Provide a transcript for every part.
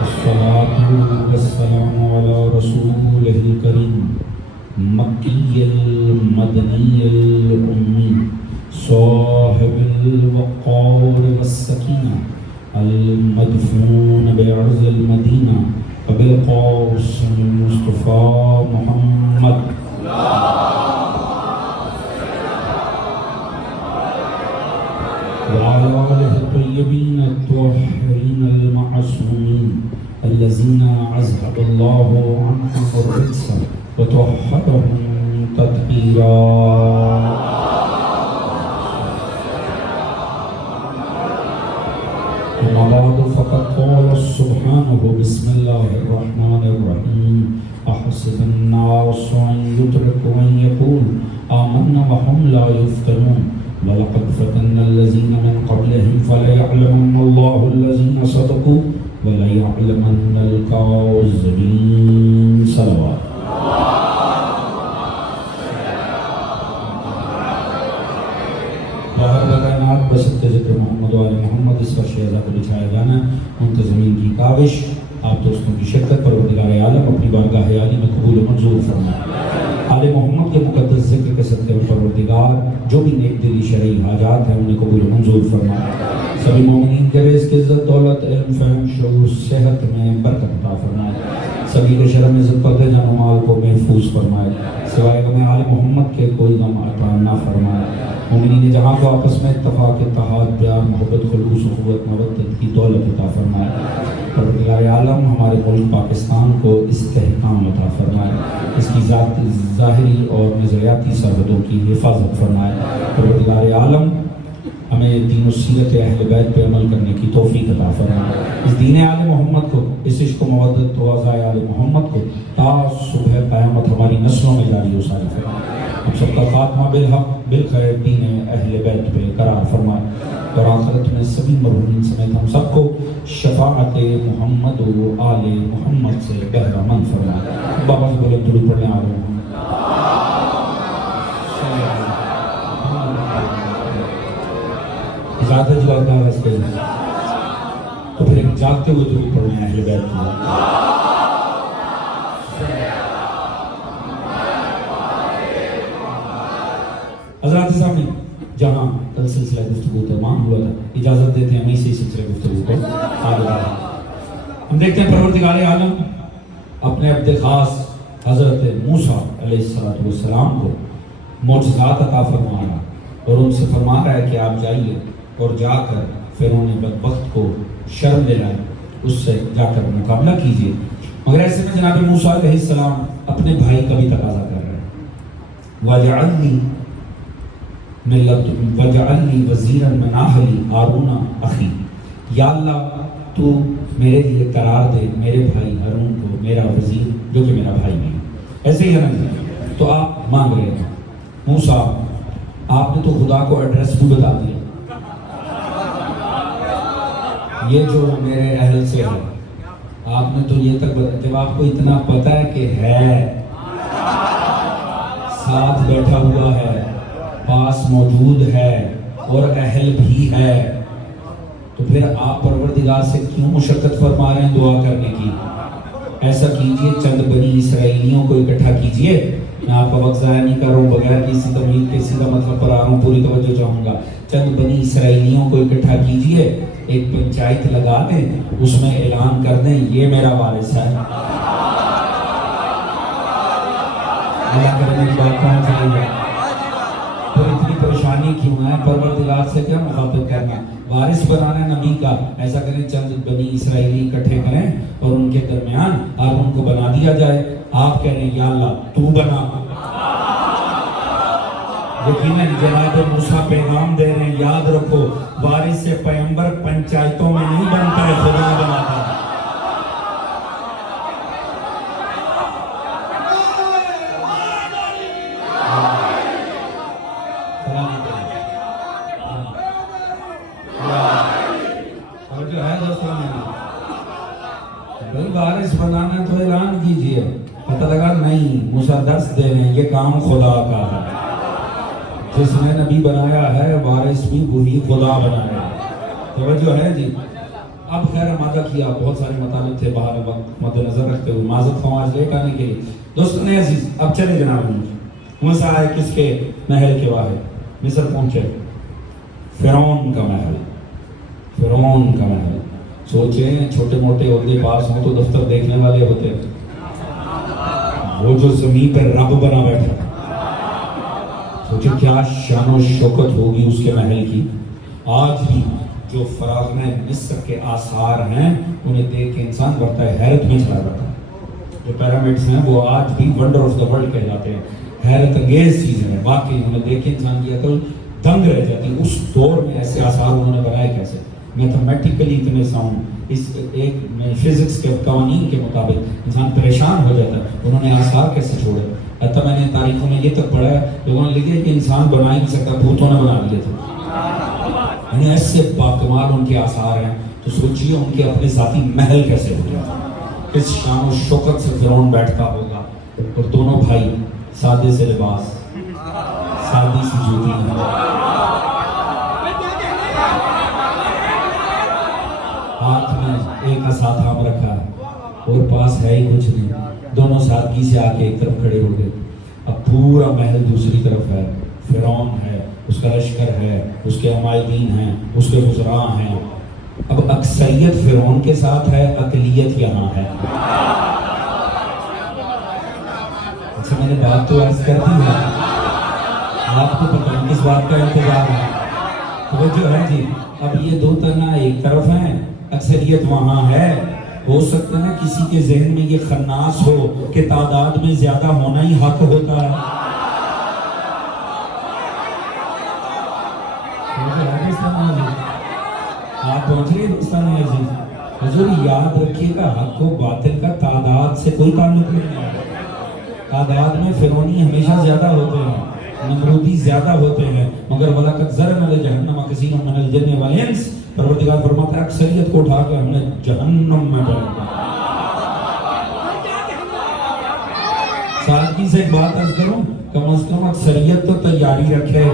الصلاة والسلام على رسوله الكريم مكي المدني الأمي صاحب الوقار والسكينة المدفون بعرض المدينة بالقاسم المصطفى محمد وعلى آله الطيبين الطاهرين المعصومين الذين أذهب الله عنهم الرجس وطهرهم تطهيرا. أما بعد فقد قال سبحانه بسم الله الرحمن الرحيم أحسب الناس أن يتركوا أن يقول آمنا وهم لا يفتنون ولقد فتنا الذين من قبلهم فليعلمن الله الذين صدقوا وليعلمن الكاذبين. صلوات. باہر کائنات بستے ذکر محمد و آل محمد اس پر شہزہ کو بچھایا جانا منتظمین کی کاوش آپ دوستوں کی شرکت پروردگار عالم اپنی بارگاہ عالی میں قبول و منظور فرمائے. آل محمد کے مقدس ذکر کے صدقے میں پروردگار جو بھی نیک دلی شرعی حاجات ہیں انہیں قبول و منظور فرمائے. سبھی مومنین کے رزق عزت دولت علم فہم شعور صحت میں برکت عطا فرمائے. سبھی کے شرم عزت پردے جان و مال کو محفوظ فرمائے. سوائے غم آل محمد کے کوئی غم عطا نہ فرمائے. مومنین جہاں کو آپس میں اتفاق اتحاد پیار محبت خلوص اخوت مودت کی دولت عطا فرمائے. پروردگار عالم ہمارے ملک پاکستان کو استحکام عطا فرمائے. اس کی ذاتی ظاہری اور نظریاتی سرحدوں کی حفاظت فرمائے. پروردگار عالم ہمیں دین و سیرت اہل بیت پہ عمل کرنے کی توفیق عطا فرمائے. اس دین آل محمد کو اس عشق و مودت و عزائے آل محمد کو تا صبح قیامت ہماری نسلوں میں جاری و ساری فرمائے. ہم سب کا خاتمہ بالحق بالخیر دین اہل بیت پہ قرار فرمائے اور آخرت میں سبھی مرحومین سمیت ہم سب کو شفاعت محمد و آل محمد سے بہرہ مند فرمائے. بابا سے بولے درود پڑھنے آ رہے ہیں. زیادہ جواب کا رس کے لئے تو پھر ایک جاگتے ہوئے درود پڑھنے اہل بیت کی. حضرات سامنے جہاں کل سلسلہ گفتگو تمام ہوا تھا اجازت دیتے ہیں ہمیں اسی سلسلہ گفتگو کو آگے بڑھائیں. ہم دیکھتے ہیں پروردگار عالم اپنے عبد خاص حضرت موسیٰ علیہ السلام کو معجزات عطا فرما رہا اور ان سے فرما رہا ہے کہ آپ جائیے اور جا کر فرعون بدبخت کو شرم دلائیں اس سے جا کر مقابلہ کیجیے. مگر ایسے میں جناب موسیٰ علیہ السلام اپنے بھائی کا بھی تقاضا کر رہے ہیں. وَجَعَلْنِي وَزِيرًا مِنْ أَهْلِي هَارُونَ أَخِي. یا اللہ تو میرے لیے قرار دے میرے بھائی ہارون کو میرا وزیر جو کہ میرا بھائی نہیں. ایسے ہی ہے نا. تو آپ مانگ رہے ہیں موسیٰ آپ نے تو خدا کو ایڈریس بھی بتا دیا یہ جو میرے اہل سے ہے آپ نے تو یہ تک بتا جب آپ کو اتنا پتا ہے کہ ہے ساتھ بیٹھا ہوا ہے پاس موجود ہے اور اہل بھی ہے تو پھر آپ پروردگار سے کیوں مشقت فرما رہے ہیں دعا کرنے کی. ایسا کیجئے چند بنی اسرائیلیوں کو اکٹھا کیجئے. میں آپ کا وقت ضائع نہیں کر رہا ہوں بغیر کسی تمہید کے سیدھا مطلب پر آ رہا ہوں پوری توجہ چاہوں گا. چند بنی اسرائیلیوں کو اکٹھا کیجئے ایک پنچایت لگا دیں اس میں اعلان کر دیں یہ میرا وارث ہے. اللہ کرنے کی بات کہاں چلے گا تو اتنی پریشانی کیوں ہے. پروردگار سے کیا مخاطب کرنا وارث بنانا نبی کا. ایسا کریں چند بنی اسرائیلی اکٹھے کریں اور ان کے درمیان ہارون کو بنا دیا جائے. آپ کہہ رہے ہیں یا اللہ تو بنا. یقیناً جناب موسیٰ پیغام دے رہے ہیں یاد رکھو وارث سے پیغمبر پنچایتوں میں نہیں بنتا ہے خدا بناتا ہے. وارث بنانا تو اعلان کیجئے. پتہ لگا نہیں موسیٰ درس دے رہے ہیں یہ کام خدا کا ہے. جس نے نبی بنایا ہے وارث بھی وہی خدا بنایا ہے. توجہ ہے جی. اب خیر آمادہ کیا, بہت سارے مطالب تھے باہر وقت مد نظر رکھتے ہوئے, معذرت خواہ آج لیٹ آنے کے لیے. دوستوں نے عزیز اب چلے جناب موسیٰ آئے کس کے محل کے باہر, مصر پہنچے, فرعون کا محل. فرعون کا محل سوچیں چھوٹے موٹے عہدے پاس ہوں تو دفتر دیکھنے والے ہوتے ہیں, وہ جو زمین پر رب بنا بیٹھا, سوچیں کیا شان و شوکت ہوگی اس کے محل کی. آج بھی جو فراغنہ مصر کے آثار ہیں انہیں دیکھ کے انسان بڑھتا ہے, حیرت میں چلا جاتا ہے. جو پیرامڈس ہیں وہ آج بھی ونڈر آف دا ورلڈ کہلاتے ہیں, حیرت انگیز چیزیں ہیں واقعی. انہیں دیکھ کے انسان کی عقل دنگ رہ جاتی. اس دور میں ایسے آثار انہوں نے بنائے کیسے, میتھمیٹیکلی اتنے ساؤنڈ, اس ایک فزکس کے قوانین کے مطابق انسان پریشان ہو جاتا ہے. انہوں نے آثار کیسے چھوڑے. حتیٰ میں نے تاریخوں میں یہ تک پڑھا ہے لوگوں نے لکھے کہ انسان بنا ہی نہیں سکتا, بھوتوں نے بنا لیے تھے. یعنی ایسے باکمال ان کے آثار ہیں. تو سوچیے ان کے اپنے ذاتی محل کیسے ہو گیا, کس شان و شوکت سے فرعون بیٹھتا ہوگا. اور دونوں بھائی سادے سے لباس, سادی سی جوتی ہیں, ہاتھ میں ایک عصا تھام رکھا ہے اور پاس ہے ہی کچھ نہیں. دونوں سادگی سے آ کے ایک طرف کھڑے ہو گئے. اب پورا محل دوسری طرف ہے, فرعون ہے, اس کا لشکر ہے, اس کے عمائدین ہیں, اس کے وزراء ہیں. اب اکثریت فرعون کے ساتھ ہے, اقلیت یہاں ہے. اچھا میں نے بات تو عرض کر دی ہے, آپ کو پتہ نہیں کس بات کا انتظار ہے. توجہ ہے جی. اب یہ دو تنہا ایک طرف ہیں, اکثریت وہاں ہے. ہو سکتا ہے کسی کے ذہن میں یہ خناس ہو کہ تعداد میں زیادہ ہونا ہی حق ہوتا ہے. آپ پہنچ رہے دوستان عزیز. حضور یاد رکھیے گا حق و باطل کا تعداد سے کوئی تعلق نہیں ہے. تعداد میں فرعونی ہمیشہ زیادہ ہوتے ہیں, نمرودی زیادہ ہوتے ہیں, مگر وَلَقَدْ ذَرَأْنَا لِجَهَنَّمَ كَثِيرًا مِنَ الْجِنِّ وَالْإِنسِ. پروردگار فرماتا ہے اکثریت کو اٹھا کے ہم نے جہنم میں ڈالا. سادگی سے ایک بات عرض کروں, کم از کم اکثریت تو تیاری رکھے.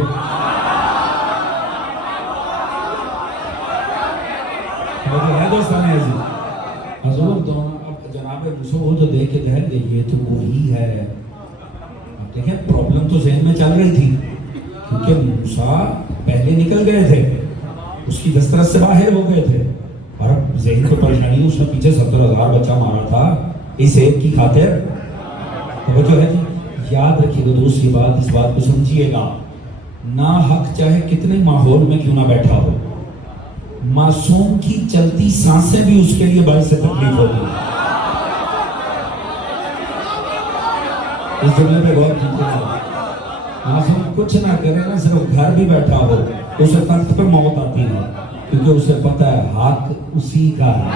حضور دونوں اب جناب موسیٰ وہ جو دیکھ کے کہہ گئے یہ تو وہی ہے. اب دیکھیں پرابلم تو ذہن میں چل رہی تھی کیونکہ موسیٰ پہلے نکل گئے تھے, اس کی دسترس سے باہر ہو گئے تھے, اور اب ذہن کو پریشانی, اس نے پیچھے 70,000 بچہ مارا تھا اس ایک کی خاطر. توجہ ہے جی. یاد رکھیے گا دوسری بات, اس بات کو سمجھیے گا, ناحق چاہے کتنے ماحول میں کیوں نہ بیٹھا ہو, معصوم کی چلتی سانسیں بھی اس کے لیے باعث تکلیف ہوتی ہے. اس جملے پہ غور کیجیے. معصوم کچھ نہ کرے نا, صرف گھر بھی بیٹھا ہو, اسے تخت پہ موت آتی ہے کیونکہ اسے پتہ ہے حق اسی کا ہے.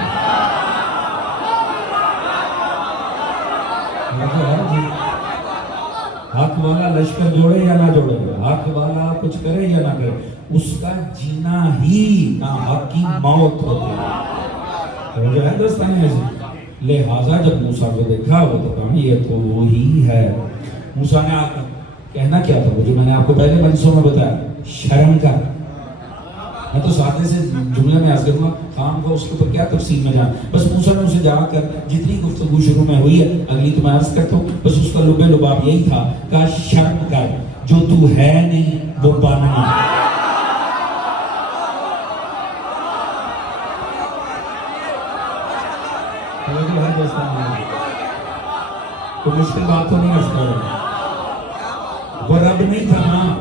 حق والا لشکر جوڑے یا نہ جوڑے, حق والا کچھ کرے یا نہ کرے, اس کا جینا ہی نہ حق کی موت ہوتی ہے. جو ہے دوستان لہٰذا جب موسیٰ کو دیکھا وہ تو کہا یہ تو وہی ہے. موسیٰ نے آتا کہنا کیا تھا وہ جو میں نے آپ کو پہلے مجلسوں میں بتایا, شرم کا. میں تو سادے سے جملے میں عرض کروں گا, خام کو اس کے اوپر کیا تفصیل میں جانا. بس موسیٰ نے اسے جا کر جتنی گفتگو شروع میں ہوئی ہے اگلی تو میں عرض کرتا ہوں, بس اس کا لب لباب یہی تھا کہ شرم کر, جو تو ہے نہیں وہ بننا. تو مشکل بات تو نہیں عرض کر رہا. وہ رب نہیں تھا نا,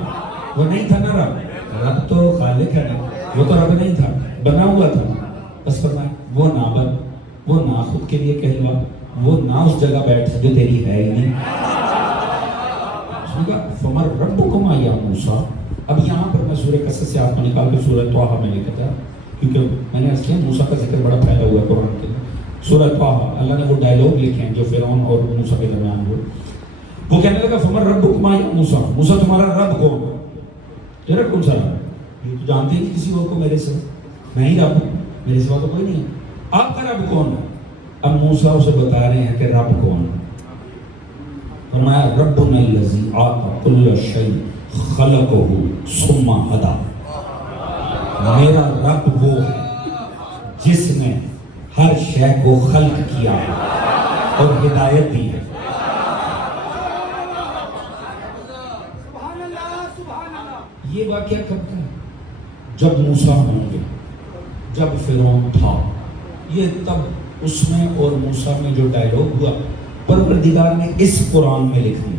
وہ نہیں تھا نا رب. رب تو خالق ہے نا, وہ تو رب نہیں تھا, بنا ہوا تھا. بس فرمائے وہ نہ بن, وہ نہ خود کے لیے کہلوا, وہ نہ اس جگہ بیٹھ جو تیری ہے ہی نہیں. فمر ربکما یا موسیٰ. اب یہاں پر میں سورہ قصص سے آپ کو نکال کے سورہ طٰہٰ میں لکھا تھا کیونکہ میں نے اس لیے موسیٰ کا ذکر بڑا پھیلا ہوا ہے قرآن کے. سورہ طٰہٰ اللہ نے وہ ڈائلوگ لکھے ہیں جو فرعون اور موسیٰ کے درمیان ہوئے. وہ کہنے لگا فمر ربکما یا موسیٰ, موسیٰ تمہارا رب کون ہے؟ تیرا کون سا رب؟ یہ تو جانتے ہی کسی اور کو میرے سوا, میں ہی رب ہوں, میرے سوا تو کوئی نہیں ہے. آپ کا رب کون ہے؟ اب موسیٰ اسے بتا رہے ہیں کہ رب کون ہے. فرمایا ربنا الذی اعطى كل شيء خلقہ ثم ہدی، میرا رب وہ ہے جس نے ہر شے کو خلق کیا ہے اور ہدایت دی ہے۔ یہ واقعہ کب کا ہے؟ جب موسیٰ ہوں گے، جب فرعون تھا، یہ تب اس میں اور موسیٰ میں جو ڈائیلاگ ہوا پروردگار نے اس قرآن میں لکھ دیا۔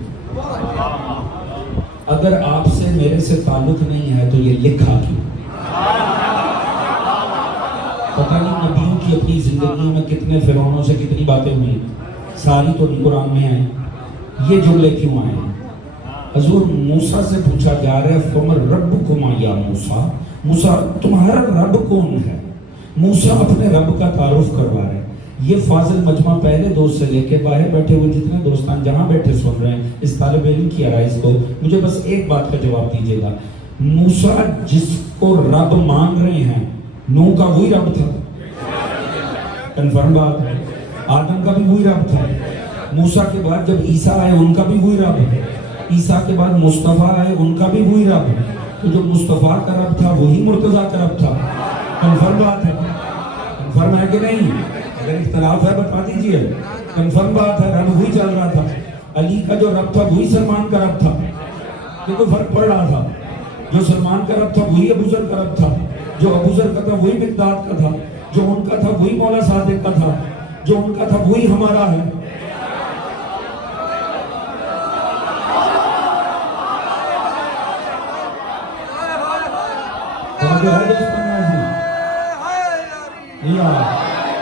اگر آپ سے میرے سے تعلق نہیں ہے تو یہ لکھا کیوں؟ پتہ نہیں نبیوں کی اپنی زندگیوں میں کتنے فرعونوں سے کتنی باتیں ہوئی، ساری تو نہیں قرآن میں آئیں، یہ جملے کیوں آئے ہیں؟ حضور موسیٰ سے پوچھا جا رہا ہے فَمَن رَبُّكُمَا یا موسیٰ، موسیٰ تمہارا رب کون ہے؟ موسیٰ اپنے رب کا تعارف کروا رہے ہیں۔ یہ فاضل مجمع پہلے دوست سے لے کے باہر بیٹھے ہوئے جتنے دوستان جہاں بیٹھے سن رہے ہیں اس طالب علم کی آرائز کو، مجھے بس ایک بات کا جواب دیجیے گا، موسیٰ جس کو رب مان رہے ہیں نوح کا وہی رب تھا؟ کنفرم بات ہے۔ آدم کا بھی وہی رب تھا۔ موسیٰ کے بعد جب عیسیٰ آئے ان کا بھی وہی رب ہے۔ عیسیٰ کے بعد مصطفیٰ آئے ان کا بھی وہی رب ہے۔ تو جو مصطفیٰ کا رب تھا وہی مرتضیٰ کا رب تھا۔ کنفرم بات ہے؟ کنفرم ہے کہ نہیں؟ اگر اختلاف ہے بتا دیجئے۔ کنفرم بات ہے، رب وہی چل رہا تھا۔ علی کا جو رب تھا وہی سلمان کا رب تھا، کہ کوئی فرق پڑ رہا تھا؟ جو سلمان کا رب تھا وہی ابوذر کا رب تھا، جو ابوذر کا تھا وہی مقداد کا تھا، جو ان کا تھا وہی مولا صادق کا تھا، جو ان کا تھا وہی ہمارا ہے۔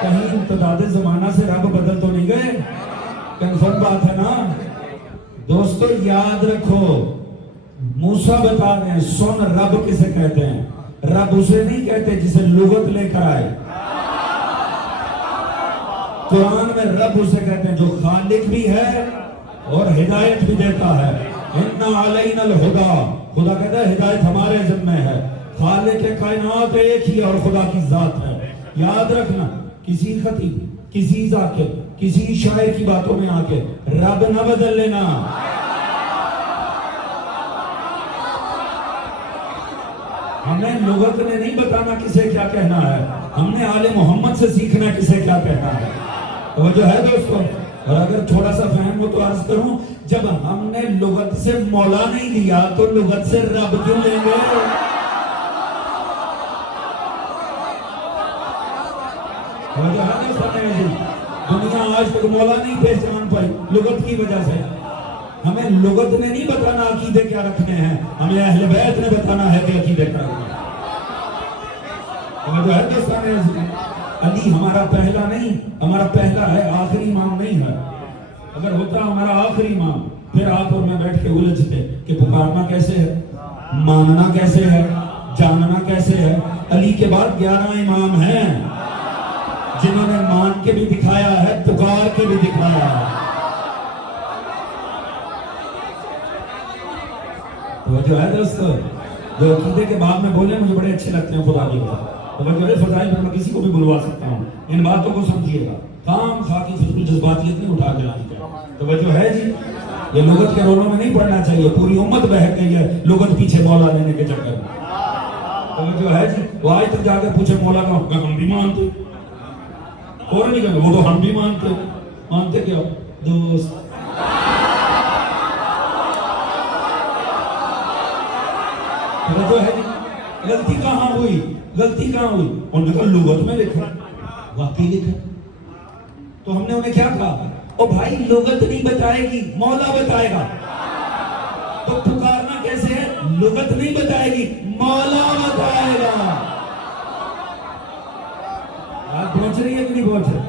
کہیں امتداد زمانہ سے رب بدل تو نہیں گئے؟ کنفرم بات ہے نا دوستو؟ یاد رکھو، موسیٰ بتا رہے ہیں سن رب کسے کہتے ہیں؟ رب اسے نہیں کہتے جسے لغت لے کر آئے، قرآن میں رب اسے کہتے ہیں جو خالق بھی ہے اور ہدایت بھی دیتا ہے۔ اِنَّ عَلَيْنَا الْهُدَى، خدا کہتا ہے ہدایت ہمارے ذمہ ہے۔ خالق کائنات ایک ہی اور خدا کی ذات ہے۔ یاد رکھنا، کسی خطیب، کسی ذاکر، کسی شاعر کی باتوں میں آ کے رب نہ بدل لینا۔ ہمیں لغت نے نہیں بتانا کسے کیا کہنا ہے، ہم نے آل محمد سے سیکھنا ہے کسے کیا کہنا ہے۔ توجہ ہے دوستو؟ اور اگر تھوڑا سا فہم ہو تو عرض کروں، جب ہم نے لغت سے مولا نہیں لیا تو لغت سے رب کیوں لیں گے؟ دنیا آج تک مولا نہیں پہچان پائی لغت کی وجہ سے۔ ہمیں لغت نے نہیں بتانا عقیدے کیا رکھنے ہیں، ہمیں اہل بیت نے بتانا ہے کہ عقیدے کیا رکھنے ہیں۔ علی ہمارا پہلا نہیں، ہمارا پہلا ہے، آخری امام نہیں ہے۔ اگر ہوتا ہمارا آخری امام پھر آپ اور میں بیٹھ کے الجھتے کہ پکارنا کیسے ہے، ماننا کیسے ہے، جاننا کیسے ہے۔ علی کے بعد 11 امام ہیں جنہوں نے مان کے بھی دکھایا ہے، پکار کے بھی دکھایا ہے۔ توجہ ہے دوستو؟ جو عقیدے کے بعد میں بولے مجھے بڑے اچھے لگتے ہیں خدا کی بات۔ توجہ ہے، فضائل پر میں کسی کو بھی بلوا سکتا ہوں، ان باتوں کو سمجھیے گا، خام خواہ کی فضول جذباتیت نہیں اٹھا کے لانی چاہیے۔ توجہ ہے جی؟ یہ لغت کے رولوں میں نہیں پڑھنا چاہیے، پوری امت بہک گئی ہے لغت پیچھے مولا لینے کے چکر میں۔ توجہ ہے جی؟ وہ آج تک جا کے پوچھے مولا کا ہم بھی مانتے، اور نہیں کہتے وہ تو ہم بھی مانتے کیا دوست؟ توجہ ہے جی؟ غلطی کہاں ہوئی؟ غلطی کہاں ہوئی؟ انہوں نے کہا لغت میں لکھا، واقعی لکھا۔ تو ہم نے انہیں کیا کہا؟ او بھائی لغت نہیں بتائے گی، مولا بتائے گا۔ تو پکارنا کیسے ہے؟ لغت نہیں بتائے گی، مولا بتائے گا۔ آپ پہنچ رہی ہے کہ نہیں پہنچ رہی؟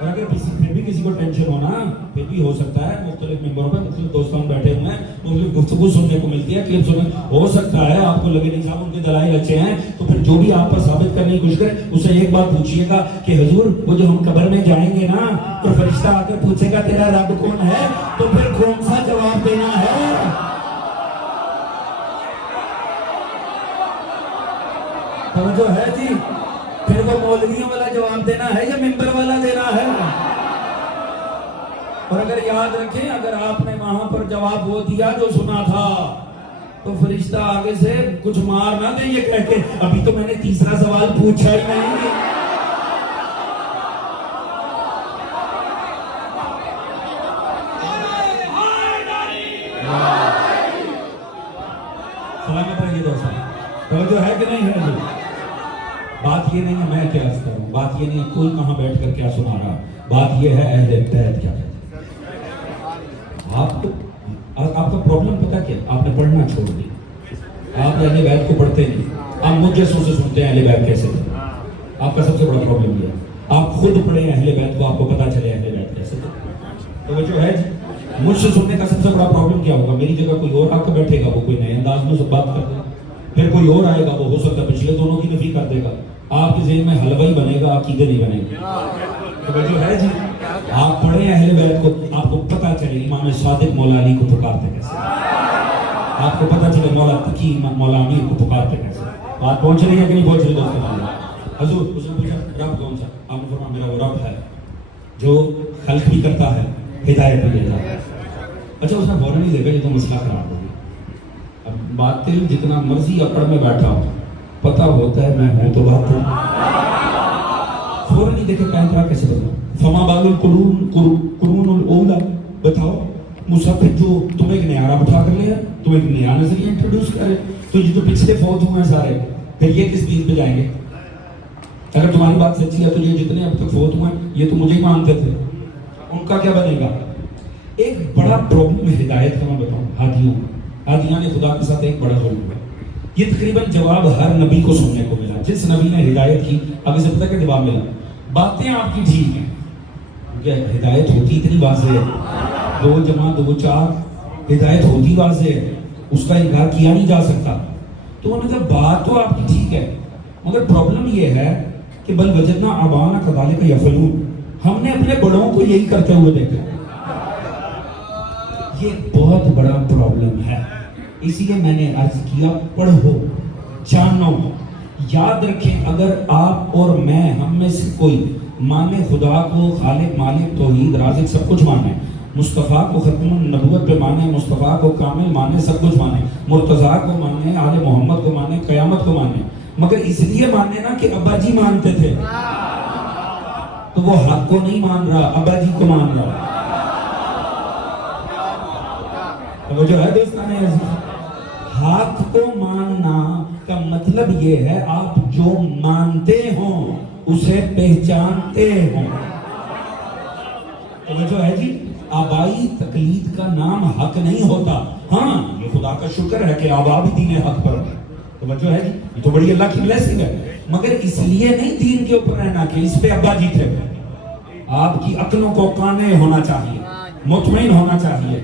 اور اگر پھر بھی کسی کو ٹینشن ہونا، پھر بھی ہو سکتا ہے، مختلف ممبروں پہ مختلف دوستان بیٹھے ہوئے ہیں، مختلف گفتگو سننے کو ملتی ہے، کلپ سننے ہو سکتا ہے آپ کو لگے نہیں صاحب ان کے دلائل اچھے ہیں، تو پھر جو بھی آپ پر ثابت کرنے کی کوشش کرے اسے ایک بات پوچھئے گا کہ حضور وہ جو ہم قبر میں جائیں گے نا تو فرشتہ آ کر پوچھے گا تیرا رب کون ہے، تو پھر کون سا جواب دینا ہے؟ توجہ ہے جی؟ پھر وہ مولویوں والا جواب دینا ہے یا ممبر والا دینا ہے؟ اور اگر یاد رکھیں، اگر آپ نے وہاں پر جواب وہ دیا جو سنا تھا، تو فرشتہ آگے سے کچھ مار نہ دے یہ کہہ کے ابھی تو میں نے تیسرا سوال پوچھا ہی نہیں. سلامت رہیے دوستان. توجہ ہے کہ نہیں ہے؟ بات یہ نہیں ہے میں کیا کرتا ہوں, بات یہ نہیں ہے کوئی کہاں بیٹھ کر کیا سنا رہا, بات یہ ہے اہل بیت کیا کہتے ہیں. آپ کا پرابلم پتہ کیا, آپ نے پڑھنا چھوڑ دی. آپ اہل بیت کو پڑھتے نہیں, آپ مجھ جیسوں سے سنتے ہیں اہل بیت کیسے تھے. آپ کا سب سے بڑا پرابلم یہ ہے آپ خود پڑھیں اہل بیت کو, آپ کو پتہ چلے اہل بیت کیسے تھے. توجہ ہے جی. مجھ سے سننے کا سب سے بڑا پرابلم کیا ہوگا, میری جگہ کوئی اور آ کے بیٹھے گا, وہ کوئی نئے انداز میں سب بات کر دے گا, پھر کوئی اور آئے گا, وہ ہو سکتا ہے پچھلے دونوں کی نفی کر دے گا. آپ کے ذہن میں حلوہ ہی بنے گا, عقیدے نہیں بنے گا. توجہ ہے جی. آپ پڑھیں اہل بیت کو, آپ کو پتہ چلے امام صادق مولا علی کو پکارتے کیسے, آپ کو پتہ چلے مولا تقی مولا امیر کو پکارتے کیسے. بات پہنچ رہی ہے کہ نہیں پہنچ رہی دوستوں؟ حضور اس نے پوچھا رب کون سا, آپ نے فرمایا میرا وہ رب ہے جو خلق بھی کرتا ہے ہدایت بھی دیتا ہے. اچھا اس نے فوراً ہی دیکھا یہ تو مسئلہ خراب ہو گیا. اب باطل جتنا مرضی اکڑ میں بیٹھا ہو, پتہ ہوتا ہے میں ہوں تو بات ہوں. فوراً ہی دیکھے پینترا کیسے بدلا. فما بال القرون الاولا, بتاؤ مسافر جو تم ایک نیا رب اٹھا کر لیا, تم ایک نیا نظریہ انٹروڈیوس کرے, تو یہ جو پچھلے فوت ہوئے ہیں سارے پھر یہ کس دین پہ جائیں گے؟ اگر تمہاری بات سچی ہے تو یہ جتنے اب تک فوت ہوئے ہیں یہ تو مجھے ہی مانتے تھے, ان کا کیا بنے گا؟ ایک بڑا پرابلم ہے ہدایت کا, میں بتاؤں ہادیوں کا. ہادیان خدا کے ساتھ ایک بڑا ظلم ہے. یہ تقریباً جواب ہر نبی کو سننے کو ملا. جس نبی نے ہدایت کی آگے سے پتہ کیا جواب ملا؟ باتیں آپ کی ٹھیک ہیں, کیونکہ ہدایت ہوتی اتنی واضح ہے, 2 + 2 = 4, ہدایت ہوتی واضح ہے, اس کا انکار کیا نہیں جا سکتا. تو انہوں نے کہا بات تو آپ کی ٹھیک ہے, مگر پرابلم یہ ہے کہ بل وجدنا آباءنا کذالک یفعلون, ہم نے اپنے بڑوں کو یہی کرتے ہوئے دیکھا. یہ بہت بڑا پرابلم ہے. اسی لیے میں نے عرض کیا پڑھو, جانو, یاد رکھیں اگر آپ اور میں ہم میں سے کوئی مانے خدا کو خالق مالک توحید رازق سب کچھ مانے, مصطفیٰ کو ختم النبوت پہ مانے, مصطفیٰ کو کامل مانے, سب کچھ مانے, مرتضیٰ کو مانے, آل محمد کو مانے, قیامت کو مانے, مگر اس لیے مانے نا کہ ابا جی مانتے تھے, تو وہ حق کو نہیں مان رہا, ابا جی کو مان رہا. وہ جو ہے دوستان عزیز, حق کو ماننا کا مطلب یہ ہے آپ جو مانتے ہوں اسے پہچانتے ہوں. توجہ ہے جی. آبائی تقلید کا نام حق نہیں ہوتا. ہاں یہ خدا کا شکر ہے کہ آبا بھی دین حق پر ہے. توجہ ہے جی, یہ تو بڑی اللہ کی بلیسنگ ہے, مگر اس لیے نہیں دین کے اوپر رہنا کہ اس پہ ابا جی تھے. آپ کی عقلوں کو قانع ہونا چاہیے, مطمئن ہونا چاہیے.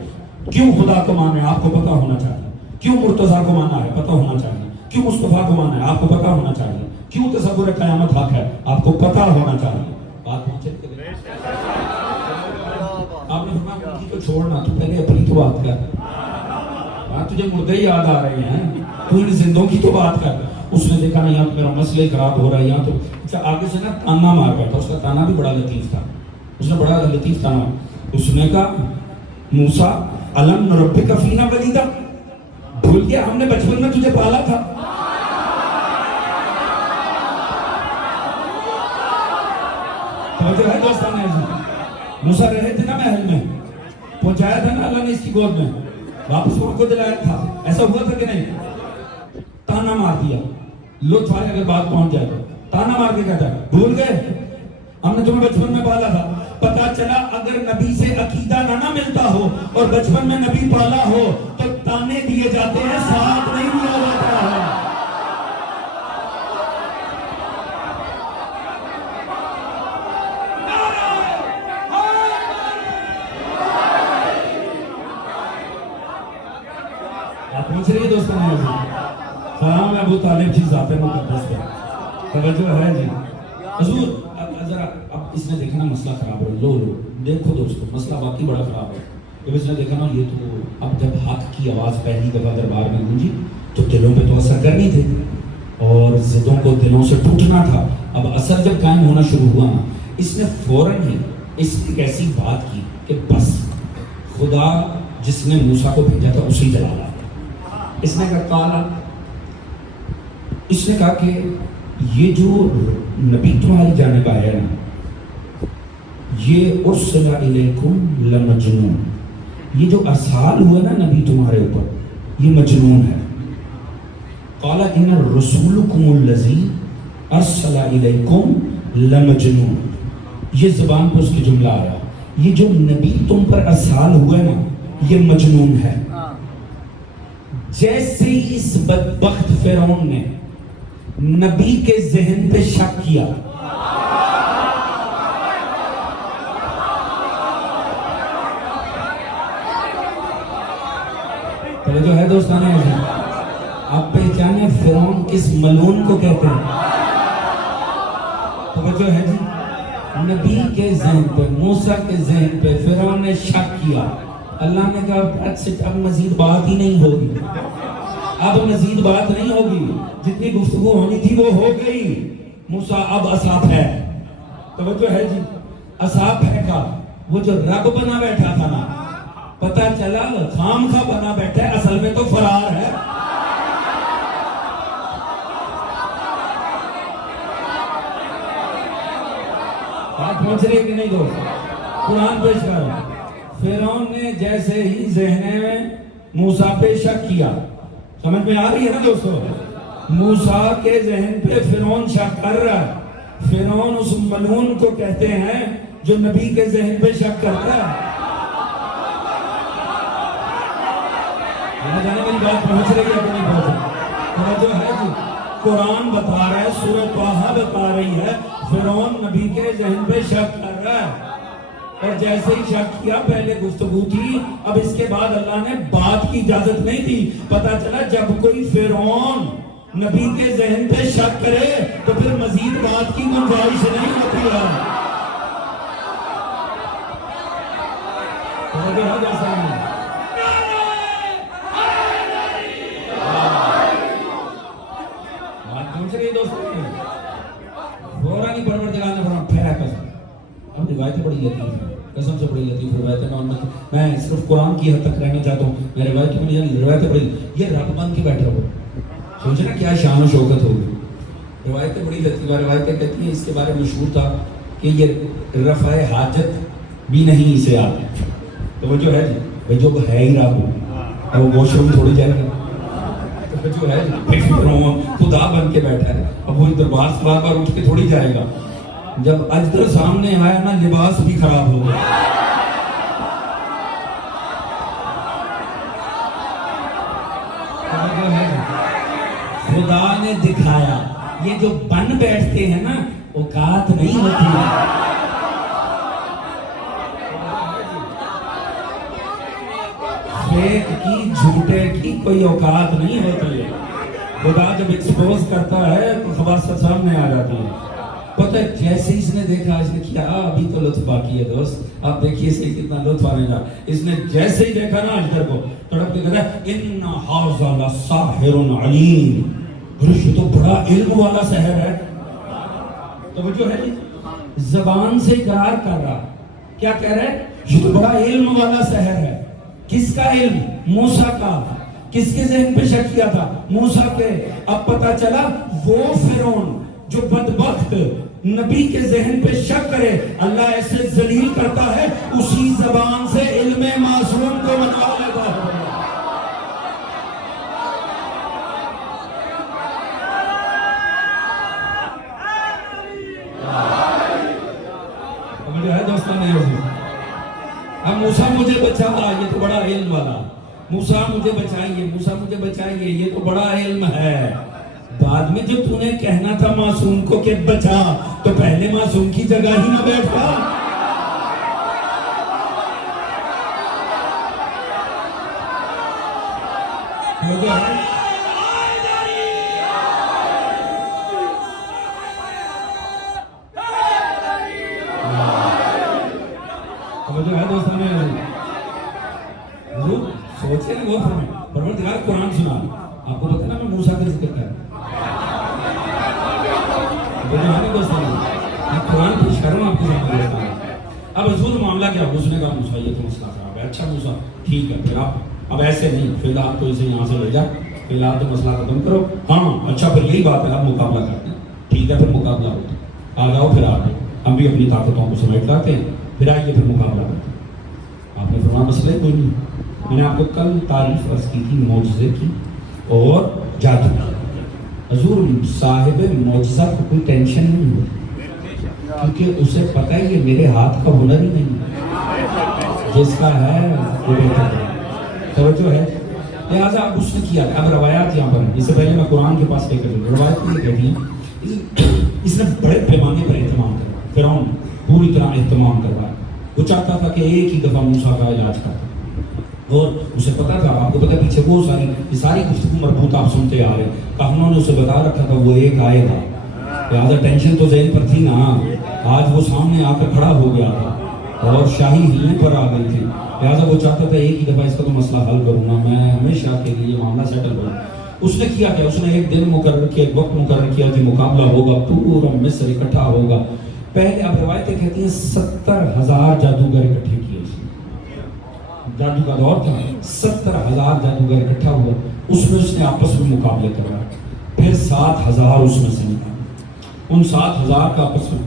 کیوں خدا کو مانا ہے آپ کو پتا ہونا چاہیے, کیوں مرتضیٰ کو مانا ہے پتا ہونا چاہیے, کیوں مصطفیٰ کو مانا ہے آپ کو پتا ہونا چاہیے, کیوں تصور قیامت حق ہے آپ کو پتا ہونا چاہیے. بات پہنچے آپ نے فرمایا ان کی تو چھوڑنا, تو پہلے اپنی تو بات کر. تجھے مردے یاد آ رہے ہیں, تو ان زندوں کی تو بات کر. اس نے دیکھا نہیں یہاں میرا مسئلہ خراب ہو رہا ہے, یہاں تو اچھا آگے سے نا تانا مار بیٹھا. اس کا تانا بھی بڑا لطیف تھا, اس نے بڑا لطیف تانا. اس نے کہا موسیٰ الم نربک فینا ولیدا, بھول گیا ہم نے بچپن میں تجھے پالا تھا. توجہ ہے دوستان عزیز. موسیٰ رہے تھے نا محل میں, پہنچایا تھا نا اللہ نے اس کی گود میں, واپس وہاں کو دلایا تھا. ایسا ہوا تھا کہ نہیں؟ تانا مار دیا. لطف آئے اگر بات پہنچ جائے تو تانا مار کے کہتا ہے بھول گئے ہم نے تمہیں بچپن میں پالا تھا. پتا چلا اگر نبی سے عقیدہ نہ ملتا ہو اور بچپن میں نبی پالا ہو تو تانے دیے جاتے ہیں, ساتھ نہیں دیا جاتا ہے. آپ پوچھ رہی دوستوں نے سلام ابو طالب جی ذات مقدس پہ توجہ ہے جی. حضور ذرا اب اس نے دیکھا نا مسئلہ خراب ہو, لو دیکھو دوستو مسئلہ واقعی بڑا خراب ہے. جب اس نے دیکھا نا یہ تو اب جب حق کی آواز پہلی دفعہ دربار میں گونجی تو دلوں پہ تو اثر کرنی تھی اور ضدوں کو دلوں سے ٹوٹنا تھا. اب اثر جب قائم ہونا شروع ہوا نا, اس نے فوراً ہی اس ایک ایسی بات کی کہ بس خدا جس نے موسیٰ کو بھیجا تھا اسی جلالا. اس نے کہا کالا، اس نے کہا کہ یہ جو نبی تمہاری جانب آیا نا، یہ ارسل الیکم لمجنون، یہ جو ارسال ہوا نا نبی تمہارے اوپر، یہ مجنون ہے۔ قال ان رسولکم الذی ارسل الیکم لمجنون، یہ زبان پر اس کی جملہ آیا، یہ جو نبی تم پر ارسال ہوا ہے نا یہ مجنون ہے۔ جیسے ہی اس بدبخت فرعون نے نبی کے ذہن پہ شک کیا، توجہ ہے دوستانہ ہے، آپ پہچانے فرعون کس ملعون کو کہتے ہیں؟ توجہ ہے جی، نبی کے ذہن پہ، موسیٰ کے ذہن پہ فرعون نے شک کیا۔ اللہ نے کہا اب مزید بات ہی نہیں ہوگی، اب مزید بات نہیں ہوگی، جتنی گفتگو ہونی تھی وہ ہو گئی۔ موسیٰ اب عصا پھینک، توجہ ہے جی، عصا پھینکا، وہ جو رب بنا بیٹھا تھا نا، پتہ چلا خام خواہ بنا بیٹھا ہے، اصل میں تو فرار ہے۔ بات پہنچ رہی کہ نہیں دوست؟ قرآن پیش کر، فرعون نے جیسے ہی ذہن میں موسیٰ پہ شک کیا، سمجھ میں آ رہی ہے نا دوستو؟ موسیٰ کے ذہن پہ فرعون شک کر رہا ہے۔ فرعون اس ملعون کو کہتے ہیں جو نبی کے ذہن پہ شک کرتا ہے۔ جانے میری بات پہنچ رہی ہے کہ نہیں پہنچ رہی؟ توجہ ہے جی، قرآن بتا رہا ہے، سورہ طٰہٰ بتا رہی ہے فرعون نبی کے ذہن پہ شک کر رہا ہے، اور جیسے ہی شک کیا، پہلے گفتگو تھی، اب اس کے بعد اللہ نے بات کی اجازت نہیں دی۔ پتہ چلا جب کوئی فرعون نبی کے ذہن پہ شک کرے تو پھر مزید بات کی گنجائش نہیں ہوتی ہے۔ فوراً ہی پروردگار نے فرمایا پھیرا قسم۔ ہم روایتیں بڑی لطیف ہیں، قسم سے بڑی لطیف روایتیں، میں صرف قرآن کی حد تک رہنا چاہتا ہوں، میں روایتیں بڑی، یہ رب بن کے بیٹھا ہو، سوچنا کیا شان و شوکت ہوگی۔ روایتیں بڑی لطیف، روایتیں کہتی ہیں، اس کے بارے میں مشہور تھا کہ یہ رفع حاجت بھی نہیں اسے آتی، تو وہ جو ہے جی بھائی جو ہے ہی رب، وہ واش روم تھوڑی جائے گا، جو ہے خدا بن کے بیٹھا ہے، اب وہ دربار سلام پر اٹھ کے تھوڑی جائے گا۔ جب اجدر سامنے آیا نا، لباس بھی خراب ہو گیا۔ خدا نے دکھایا یہ جو بن بیٹھتے ہیں نا، اوقات نہیں ہوتی ہے۔ فیک کی، جھوٹے کی کوئی اوقات نہیں ہوتی ہے۔ خدا جب ایکسپوز کرتا ہے تو خباثت سامنے آ جاتی ہے۔ پتہ جیسے اس نے دیکھا، اس نے کیا ابھی تو لطف باقی ہے دوست، آپ دیکھیے اس سے کتنا لطف آنے گا۔ اس نے جیسے ہی دیکھا نا اجدر کو، تڑپ کے کہتا ہے ان ھذا لساحر علیم، یہ تو بڑا علم والا سحر ہے۔ توجہ ہے، زبان سے اقرار کر رہا، کیا کہہ رہا ہے؟ یہ تو بڑا علم والا سحر ہے۔ کس کا علم؟ موسیٰ کا۔ کس کے ذہن پہ شک کیا تھا؟ موسیٰ کے۔ اب پتا چلا وہ فرعون جو بدبخت نبی کے ذہن پہ شک کرے، اللہ ایسے ذلیل کرتا ہے، اسی زبان سے علم معصوم کو بنا لیتا ہے۔ جو ہے دوستان ہے، اب موسیٰ مجھے بچا، یہ تو بڑا علم والا، موسیٰ مجھے بچائیے، موسیٰ مجھے بچائیے، یہ تو بڑا علم ہے۔ بعد میں جو تو نے کہنا تھا معصوم کو کہ بچا، تو پہلے معصوم کی جگہ ہی نہ بیٹھا۔ جو ہے دوستان حضور سوچے نا، غور فرمائیں، پروردگار قرآن سنا، آپ کو پتہ نا میں موسیٰ کا ذکر کر میں قرآن پیش کر رہا ہوں آپ کے سامنے۔ اب حضور معاملہ کیا؟ اس نے کہا موسیٰ یہ تو مسئلہ خراب ہے۔ اچھا موسیٰ ٹھیک ہے، پھر آپ اب ایسے نہیں، فی الحال تو اسے یہاں سے لے جا، فی الحال تو مسئلہ ختم کرو. ہاں اچھا پھر یہی بات ہے, آپ مقابلہ کرتے ہیں, ٹھیک ہے پھر مقابلہ ہوتا ہے, آ جاؤ پھر آپ ہم بھی اپنی طاقتوں کو سمیٹ لاتے ہیں, پھر آئیے پھر مقابلہ کرتے ہیں. آپ نے فرمایا مسئلہ کوئی نہیں. میں نے آپ کو کل تعریف عرض کی تھی معجزے کی اور جادو کی. حضور صاحب معجزہ کو کوئی ٹینشن نہیں ہوتی, کیونکہ اسے پتہ ہے کہ میرے ہاتھ کا ہنر ہی نہیں ہے, جس کا ہے وہ بہتر ہے. توجہ ہے, لہٰذا اب اس نے کیا. اب روایات یہاں پر ہیں, اس سے پہلے میں قرآن کے پاس لے کر جاؤں. روایت یہ کہتی ہیں اس نے بڑے پیمانے پر اہتمام کرا, فرعون پوری طرح اہتمام کروایا. وہ چاہتا تھا کہ ایک ہی دفعہ موسیٰ کا علاج کرتا, اور اسے پتا تھا, آپ کو پتا پیچھے وہ ساری گفتگو مربوط آپ سنتے آ رہے ہیں, کہانوں نے اسے بتا رکھا تھا وہ ایک آئے گا. لہٰذا ٹینشن تو ذہن پر تھی نا, آج وہ سامنے آ کر کھڑا ہو گیا تھا اور شاہی ہلنے پر آ گئی تھی. لہٰذا وہ چاہتا تھا ایک ہی دفعہ اس کا تو مسئلہ حل کروں گا, میں ہمیشہ کے لیے معاملہ سیٹل کروں. اس نے کیا کہ اس نے ایک دن مقرر کیا, ایک وقت مقرر کیا کہ مقابلہ ہوگا, پورا مصر اکٹھا ہوگا. پہلے اب روایتیں کہتی ہیں 70,000 جادوگر اکٹھے کیے. جادو کا دور تھا, 70,000 جادوگر اکٹھا ہوا. اس میں اس نے آپس میں مقابلے کروایا. پھر 7,000 اس میں سے نکالے, ان 7,000 کا آپس میں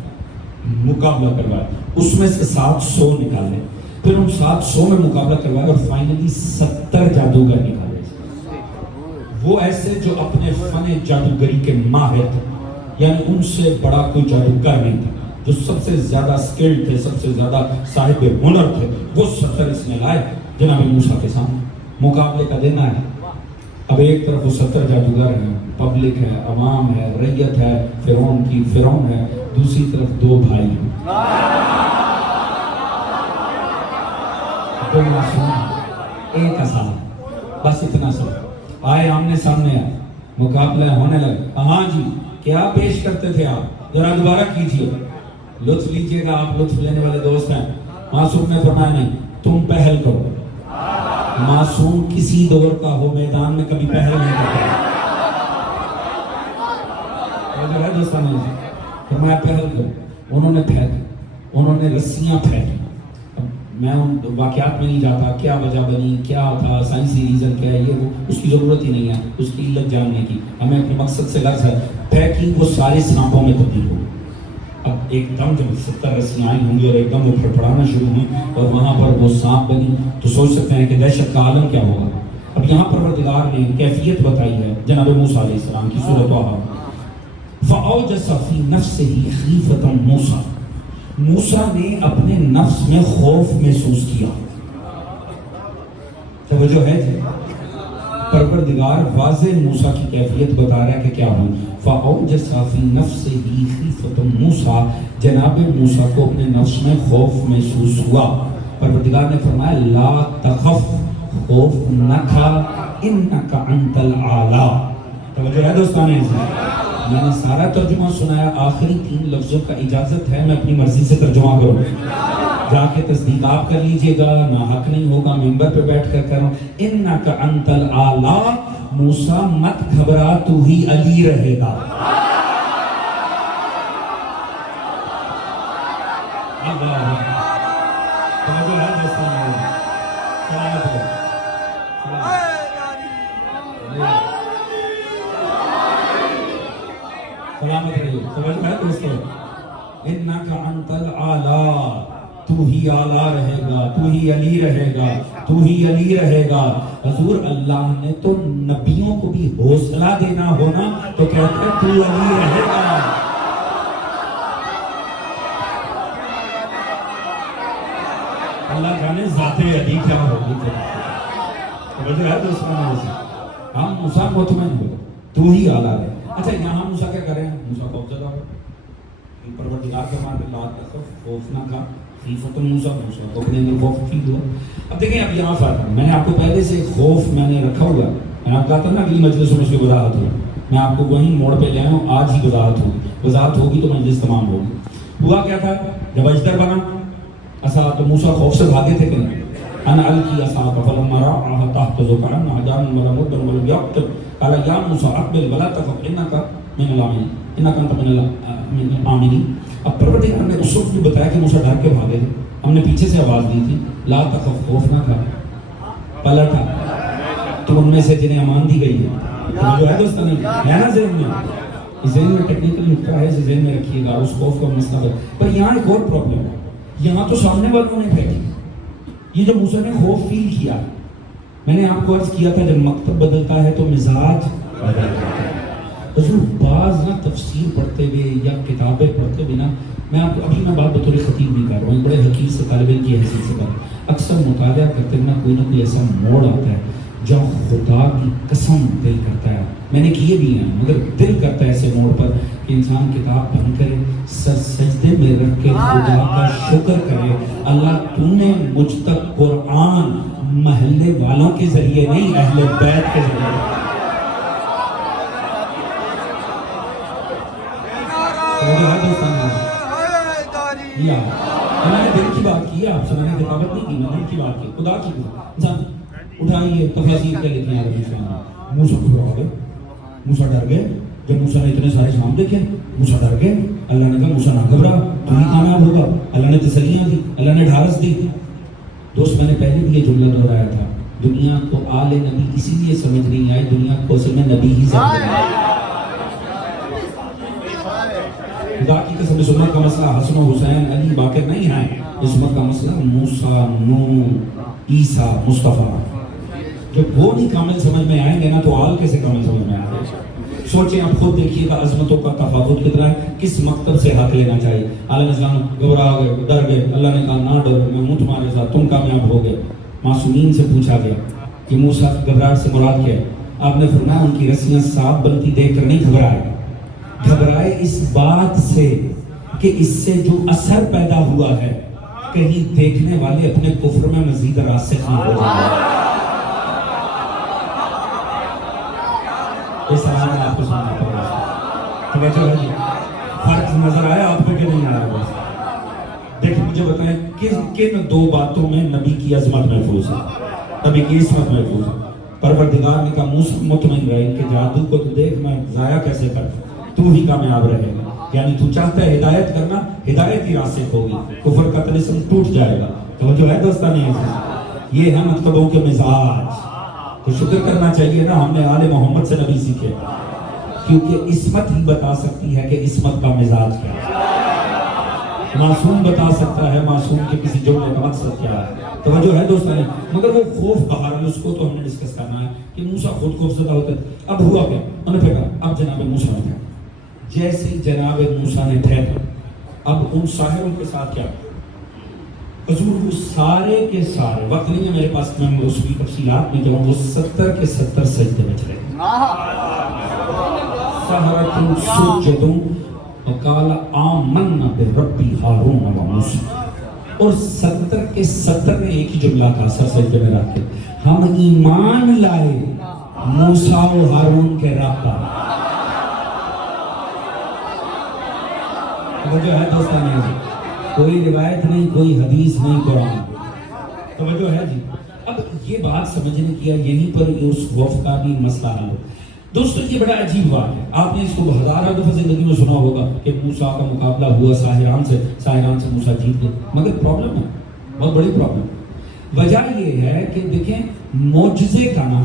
مقابلہ کروایا. اس میں سے 700 نکالے, پھر ان 700 میں مقابلہ کروایا اور فائنلی 70 جادوگر نکالے. وہ ایسے جو اپنے فن جادوگری کے ماہر تھے, یعنی ان سے بڑا کوئی جادوگر نہیں تھا, جو سب سے زیادہ سکلڈ تھے, سب سے زیادہ صاحب ہنر تھے, وہ 70 اس میں لائے جناب موسیٰ کے سامنے. مقابلے کا دن ہے. اب ایک طرف وہ 70 جادوگر ہیں, پبلک ہے, عوام ہے, ریت ہے, فرعون ہے, دوسری طرف 2 بھائی ہیں, 2 معصوم, ایک اصل, بس اتنا سب آئے آمنے سامنے آئے, مقابلہ ہونے لگے. ہاں جی کیا پیش کرتے تھے آپ, ذرا دوبارہ کیجیے, لطف لیجیے گا, آپ لطف لینے والے دوست ہیں. معصوم نے فرمایا نہیں, تم پہل کرو. معصوم کسی دور کا ہو میدان میں کبھی پہل نہیں کرتا. فرمایا پہل کرو. انہوں نے پھینکی, انہوں نے رسیاں پھینکی. میں ان واقعات میں نہیں جاتا, کیا وجہ بنی, کیا تھا, سائنسی ریزن کیا ہے, یہ وہ اس کی ضرورت ہی نہیں ہے, اس کی علت جاننے کی. ہمیں اپنے مقصد سے غرض ہے. پھینکی, وہ سارے سانپوں میں تبدیل ہو. اب ایک دم جب 70 رسیاں آئی ہوں گی اور ایک دم وہ پھڑپڑانا شروع ہوئی اور وہاں پر وہ سانپ بنی, تو سوچ سکتے ہیں کہ دہشت کا عالم کیا ہوگا. اب یہاں پروردگار نے کیفیت بتائی ہے جناب موسیٰ علیہ السلام کی سورۃ طٰہٰ. فَأَوْجَسَ فِي نَفْسِهِ خِیفَةً مُوسیٰ, موسیٰ نے اپنے نفس میں خوف محسوس کیا. توجہ ہے جی, پروردگار واضح موسیٰ کی کیفیت بتا رہا ہے کہ کیا ہوں. فَأَوْجَسَ فِي نَفْسِهِ خِیفَةً مُوسیٰ, جناب موسیٰ کو اپنے نفس میں خوف محسوس ہوا. پروردگار نے فرمایا لا تخف, خوف نہ کھا, اِنَّكَ أَنْتَ الْأَعْلَىٰ. توجہ ہے دوستانے, میں نے سارا ترجمہ سنایا, آخری 3 لفظوں کا اجازت ہے میں اپنی مرضی سے ترجمہ کروں, جا کے تصدیق آپ کر لیجئے گا, نہ حق نہیں ہوگا ممبر پہ بیٹھ کر کروں. اِنَّكَ أَنْتَ الْأَعْلَىٰ, موسیٰ مت گھبرا, تو ہی علی رہے گا. سلامت رہیے, سمجھ میں دوستو. اِنَّكَ أَنْتَ الْأَعْلَىٰ, تو ہی اعلیٰ رہے گا, تو ہی علی رہے گا, تو ہی علی رہے گا. حضور اللہ نے تو نبیوں کو بھی حوصلہ دینا ہونا تو کہتے ہیں تو علی رہے گا. اللہ جانے ذات علی کیا ہوگی. وجہ ہے دوستوں, ہم موسیٰ مطمئن ہو, تو ہی اعلیٰ رہے. اچھا یہاں موسیٰ کیا کریں, موسیٰ کو افضل ہو, پروردگار کے معنی لا تخف, خوف نہ کھا, خیفۃ موسیٰ, موسیٰ کو اپنے اندر خوف فیل ہوا. اب دیکھیں اب یہاں فرق ہے, میں نے آپ کو پہلے سے خوف میں نے رکھا ہوا, میں نے آپ کہا تھا نا اگلی مجلس میں اس کی وضاحت ہوگی, میں آپ کو وہیں موڑ پہ لے آیا ہوں, آج ہی وضاحت ہوگی تو مجلس تمام ہوگی. ہوا کیا تھا, جب اجدر بنا اصلا تو موسیٰ خوف سے بھاگے تھے کہ نہیں. انا القی عصاک فلما رآها تهتز كأنها جان ولم يدر ولم يقتل قال يا موسى اقبل ولا تخف انك من الامنين انك انت من الامنين. اب پروردگار نے اس وقت بھی بتایا کہ موسیٰ ڈر کے بھاگے تھے, ہم نے پیچھے سے آواز دی تھی لا تخف, خوف نہ کھا, پلٹا تو ان میں سے جنہیں امان دی گئی ہے جو ہے دوستان ہے نا ذہن میں، ذہن میں ٹیکنیکل نکتا ہے، ذہن میں رکھیے گا، اس خوف کا مسئلہ ہے۔ پر یہاں ایک اور پرابلم ہے، یہاں تو سامنے والوں نے پھینکی، یہ جو موسیٰ نے خوف فیل کیا، میں نے آپ کو عرض کیا تھا جب مکتب بدلتا ہے تو مزاج بدلتا ہے۔ حضور بعض نہ تفسیر پڑھتے ہوئے یا کتابیں پڑھتے ہوئے نا، میں آپ کو ابھی میں بات بطور خطیب نہیں کر رہا ہوں، بڑے حقیق سے طالب علم کی حیثیت سے کر رہا ہوں، اکثر مطالعہ کرتے ہوئے نہ کوئی ایسا موڑ آتا ہے جہاں خدا کی قسم دل کرتا ہے، میں نے کیے بھی ہیں مگر دل کرتا ہے ایسے موڑ پر کہ انسان کتاب بند کرے، سر سجدے میں رکھ کے خدا کا شکر کرے، اللہ تو نے مجھ تک قرآن محلے والوں کے ذریعے نہیں، اہل بیت کے ذریعے۔ میں نے دل کی بات کی ہے، آپ سے میں نے کتابت نہیں کی، میں دل کی بات کی، خدا کی بات۔ انسان اٹھائیے تفاصیل کے لکھیں عربی سے، موسیٰ گھبرا گئے، موسیٰ ڈر گئے، جب موسیٰ نے اتنے سارے سام دیکھے موسیٰ ڈر گئے، اللہ نے کہا موسیٰ نہ گھبرا، تو ہی کامیاب ہوگا، اللہ نے تسلیاں دی، اللہ نے ڈھارس دی۔ دوست میں نے پہلے بھی یہ جملہ دہرایا تھا، دنیا کو آل نبی اسی لیے سمجھ نہیں آئی، دنیا کو اصل میں نبی ہی سمجھ نہیں آئی۔ خدا کی قسم اس امت کا مسئلہ حسن و حسین علی باقر نہیں ہے، اس امت کا مسئلہ موسیٰ، نوح، عیسیٰ، مصطفیٰ۔ جب وہ نہیں کامل سمجھ میں آئیں گے نا تو آل کیسے کامل سمجھ میں آئیں گے؟ سوچیں آپ خود دیکھیے گا عظمتوں کا تفاوت کتنا ہے، کس مکتب سے حق لینا چاہیے۔ علیہ السلام گھبرا گئے، ڈر گئے، اللہ نے کہا نہ ڈرو، میں ہوں تمہارے ساتھ، تم کامیاب ہو گئے۔ معصومین سے پوچھا گیا کہ موسیٰ گھبراہٹ سے مراد کیا ہے؟ آپ نے فرمایا ان کی رسیاں صاف بنتی دیکھ کر نہیں گھبرائے، گھبرائے اس بات سے کہ اس سے جو اثر پیدا ہوا ہے کہیں دیکھنے والے اپنے کفر میں مزید راسخ نہ ہو جائیں۔ اس طرح میں آپ کو سننا پڑ رہا ہے، توجہ ہے جی، فرق نظر آیا آپ کو کہ نہیں آیا؟ بس دیکھیں مجھے بتائیں کن دو باتوں میں نبی کی عظمت محفوظ ہے، نبی کی عصمت محفوظ ہے؟ پروردگار نے کہا موسیٰ مطمئن رہے کہ جادو کو تو دیکھ میں ضائع کیسے کرتا، تو ہی کامیاب رہے گا، یعنی تو چاہتا ہے ہدایت کرنا، ہدایت ہی راسخ ہوگی، کفر کا طلسم ٹوٹ جائے گا۔ توجہ ہے دوستان؟ یہ ہے مکتبوں کے مزاج۔ تو شکر کرنا چاہیے نا، ہم نے آل محمد سے نبی سیکھے، کیونکہ عصمت ہی بتا سکتی ہے کہ عصمت کا مزاج کیا ہے۔ معصوم بتا سکتا ہے معصوم کے کسی جملے کا مقصد کیا ہے۔ توجہ ہے دوستان؟ مگر وہ خوف کا حال، اس کو تو ہم نے ڈسکس کرنا ہے کہ موسیٰ خود خوف زدہ ہوتے ہیں۔ اب ہوا کیا؟ انہوں نے پھینکا، اب جناب موسیٰ نے پھینکا، جیسے ہی جناب موسیٰ نے پھینکا، اب ان ساحروں کے ساتھ کیا؟ حضور وہ سارے کے سارے، وقت نہیں ہے میرے پاس میں اس کی تفصیلات میں جاؤں، وہ 70 کے 70 سجدے میں چلے گئے۔ سحرۃ سجدوا وقال آمنا برب ہارون و موسیٰ، اور 70 کے 70 نے ایک ہی جملہ کہا سر سجدے میں رکھ کے، ہم ایمان لائے موسیٰ و ہارون کے رب پر۔ توجہ ہے دوستان؟ کوئی روایت نہیں، کوئی حدیث نہیں، قرآن۔ توجہ ہے جی؟ اب یہ بات سمجھنے کیا، یہیں پر اس خوف کا بھی مسئلہ حل ہو۔ دوستو یہ بڑا عجیب بات ہے، آپ نے اس کو ہزارہ دفعہ زندگی میں سنا ہوگا کہ موسیٰ کا مقابلہ ہوا ساحران سے موسیٰ جیت گئے، مگر پرابلم ہے، بہت بڑی پرابلم۔ وجہ یہ ہے کہ دیکھیں معجزے کا نا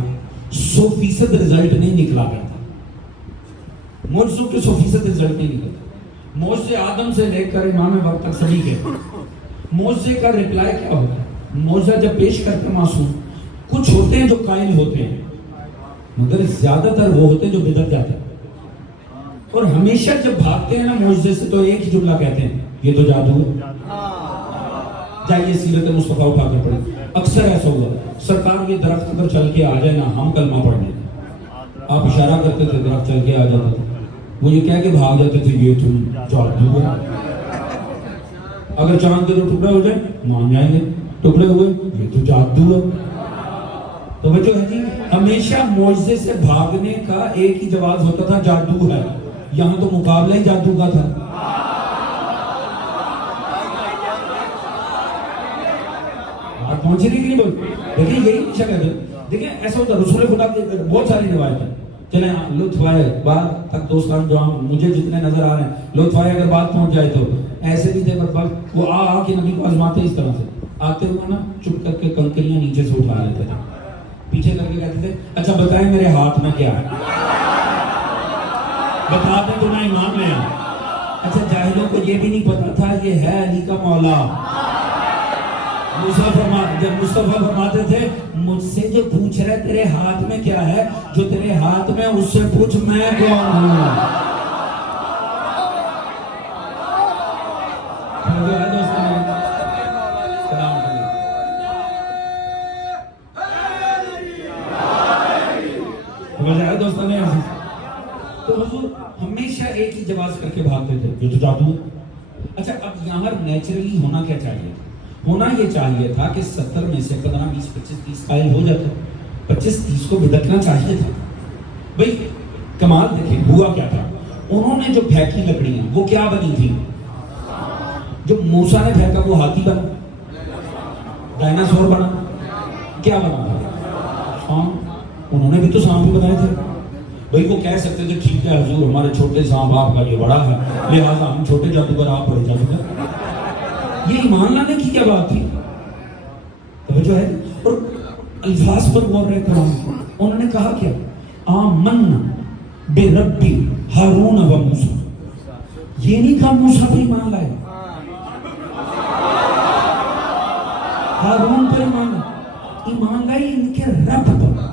100% رزلٹ نہیں نکلا کرتا، معجزوں کے 100% رزلٹ نہیں نکلتا۔ معجزے آدم سے لے کر امام وقت تک سبھی کے، معجزے کا ریپلائی کیا ہوتا ہے؟ معجزہ جب پیش کرتے معصوم، کچھ ہوتے ہیں جو قائل ہوتے ہیں، مگر زیادہ تر وہ ہوتے ہیں جو بدعت جاتے ہیں، اور ہمیشہ جب بھاگتے ہیں نا معجزے سے تو ایک ہی جملہ کہتے ہیں، یہ تو جادو ہے۔ جائیے سیرت مصطفیٰ اٹھا کر پڑھیں، اکثر ایسا ہوا سرکار یہ درخت پر چل کے آ جائے نا، ہم کلمہ پڑھ لیں، آپ اشارہ کرتے تھے درخت چل کے آ جاتا تھا، وہ یہ کہہ کے بھاگ جاتے تھے یہ تم جادو ہے۔ اگر چاند کے دو ٹکڑے ہو جائیں مان جائیں گے، ٹکڑے ہوئے یہ تو جادو ہے۔ توجہ ہے جی؟ ہمیشہ معجزے سے بھاگنے کا ایک ہی جواب ہوتا تھا، جادو ہے۔ یہاں تو مقابلہ ہی جادو کا تھا۔ آپ پہنچے نہیں کہ نہیں بول؟ دیکھیں یہی شکل ہے، دیکھیں ایسا ہوتا رسول خدا کی بہت ساری روایت ہے۔ چلیں لطف آئے بات تک دوستان، جو ہم مجھے جتنے نظر آ رہے ہیں، لطف آئے اگر بات پہنچ جائے تو ایسے بھی تھے، پر وہ آ کے نبی کو آزماتے اس طرح سے، آتے ہوئے نا چپ کر کے کنکریاں نیچے سے اٹھا لیتے تھے، پیچھے کر کے کہتے تھے اچھا بتائیں میرے ہاتھ میں کیا ہے، بتا دیں تو نہ ایمان میں ہے۔ اچھا جاہلوں کو یہ بھی نہیں پتا تھا یہ ہے علی کا مولا۔ جب مصطفیٰ فرماتے تھے مجھ سے جو پوچھ رہے تیرے ہاتھ میں کیا ہے، جو تیرے ہاتھ میں اس سے پوچھ میں کون ہوں۔ تو حضور ہمیشہ ایک ہی جواز کر کے بھاگتے تھے جو تو جادو ہے۔ اچھا اب یہاں نیچرلی ہونا کیا چاہیے؟ ہونا یہ چاہیے تھا کہ 70 میں سے 15 20 25 30 قائل ہو جاتا، 25 30 کو بھٹکنا چاہیے تھا۔ بھئی کمال دیکھیں ہوا کیا تھا، انہوں نے جو پھینکی لکڑیاں وہ کیا بنی تھی؟ جو موسیٰ نے پھینکا وہ ہاتھی بنا، ڈائناسور بنا، کیا بنا تھا؟ سانپ۔ انہوں نے بھی تو سانپ ہی بنائے تھے۔ بھئی وہ کہہ سکتے تھے ٹھیک ہے حضور ہمارے چھوٹے سانپ آپ کا یہ بڑا ہے لہٰذا ہم چھوٹے جادوگر آپ بڑے جادوگر۔ یہ ایمان لانے کی کیا بات تھی؟ توجہ ہے؟ اور الفاظ پر غور رہے کرام، انہوں نے کہا کیا؟ آمنا بربی ہارون و موسیٰ۔ یہ نہیں کہا موسیٰ پر ایمان لائے، ہارون پر ایمان لائے ان کے رب پر۔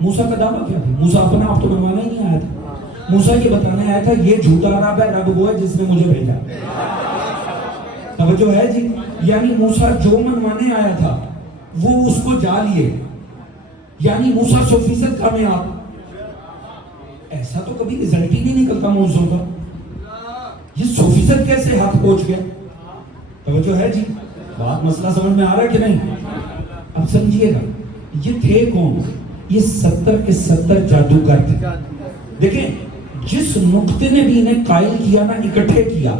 موسیٰ کا دعویٰ کیا تھا؟ موسیٰ اپنا آپ تو بنوانا ہی نہیں آیا تھا، موسیٰ یہ بتانے آیا تھا یہ جھوٹا رب ہے، رب وہ ہے جس نے مجھے بھیجا۔ توجہ ہے جی؟ یعنی موسیٰ جو منوانے آیا تھا وہ اس کو جا لیے، یعنی موسیٰ 100% کامیاب۔ ایسا تو کبھی رزلٹ ہی نہیں نکلتا موسیٰ کا، یہ 100% کیسے ہاتھ پہنچ گیا؟ توجہ ہے جی؟ بات مسئلہ سمجھ میں آ رہا ہے کہ نہیں؟ اب سمجھیے گا یہ تھے کون؟ یہ 70 کے 70 جادوگر تھے۔ دیکھیں جس نقطے نے بھی انہیں قائل کیا نا اکٹھے کیا۔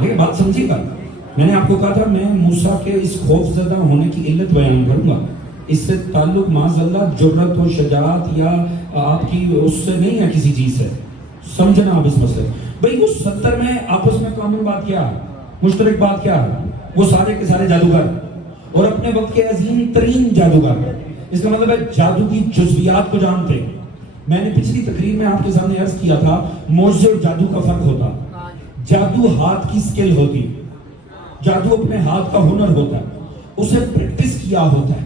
دیکھیں بات سمجھیے گا، میں نے آپ کو کہا تھا میں موسیٰ کے اس خوف زدہ ہونے کی علت بیان کروں گا، اس سے تعلق معاذ اللہ جرت و شجاعت یا آپ کی اس سے نہیں ہے کسی چیز سے، سمجھنا آپ اس مسئلے۔ بھئی وہ 70 میں آپس میں کامن بات کیا ہے، مشترک بات کیا ہے؟ وہ سارے کے سارے جادوگر اور اپنے وقت کے عظیم ترین جادوگر۔ اس کا مطلب ہے جادو کی جزویات کو جانتے۔ میں نے پچھلی تقریر میں آپ کے سامنے عرض کیا تھا معجزے اور جادو کا فرق ہوتا۔ جادو ہاتھ کی سکل ہوتی، جادو اپنے ہاتھ کا ہنر ہوتا ہے، اسے پریکٹس کیا ہوتا ہے،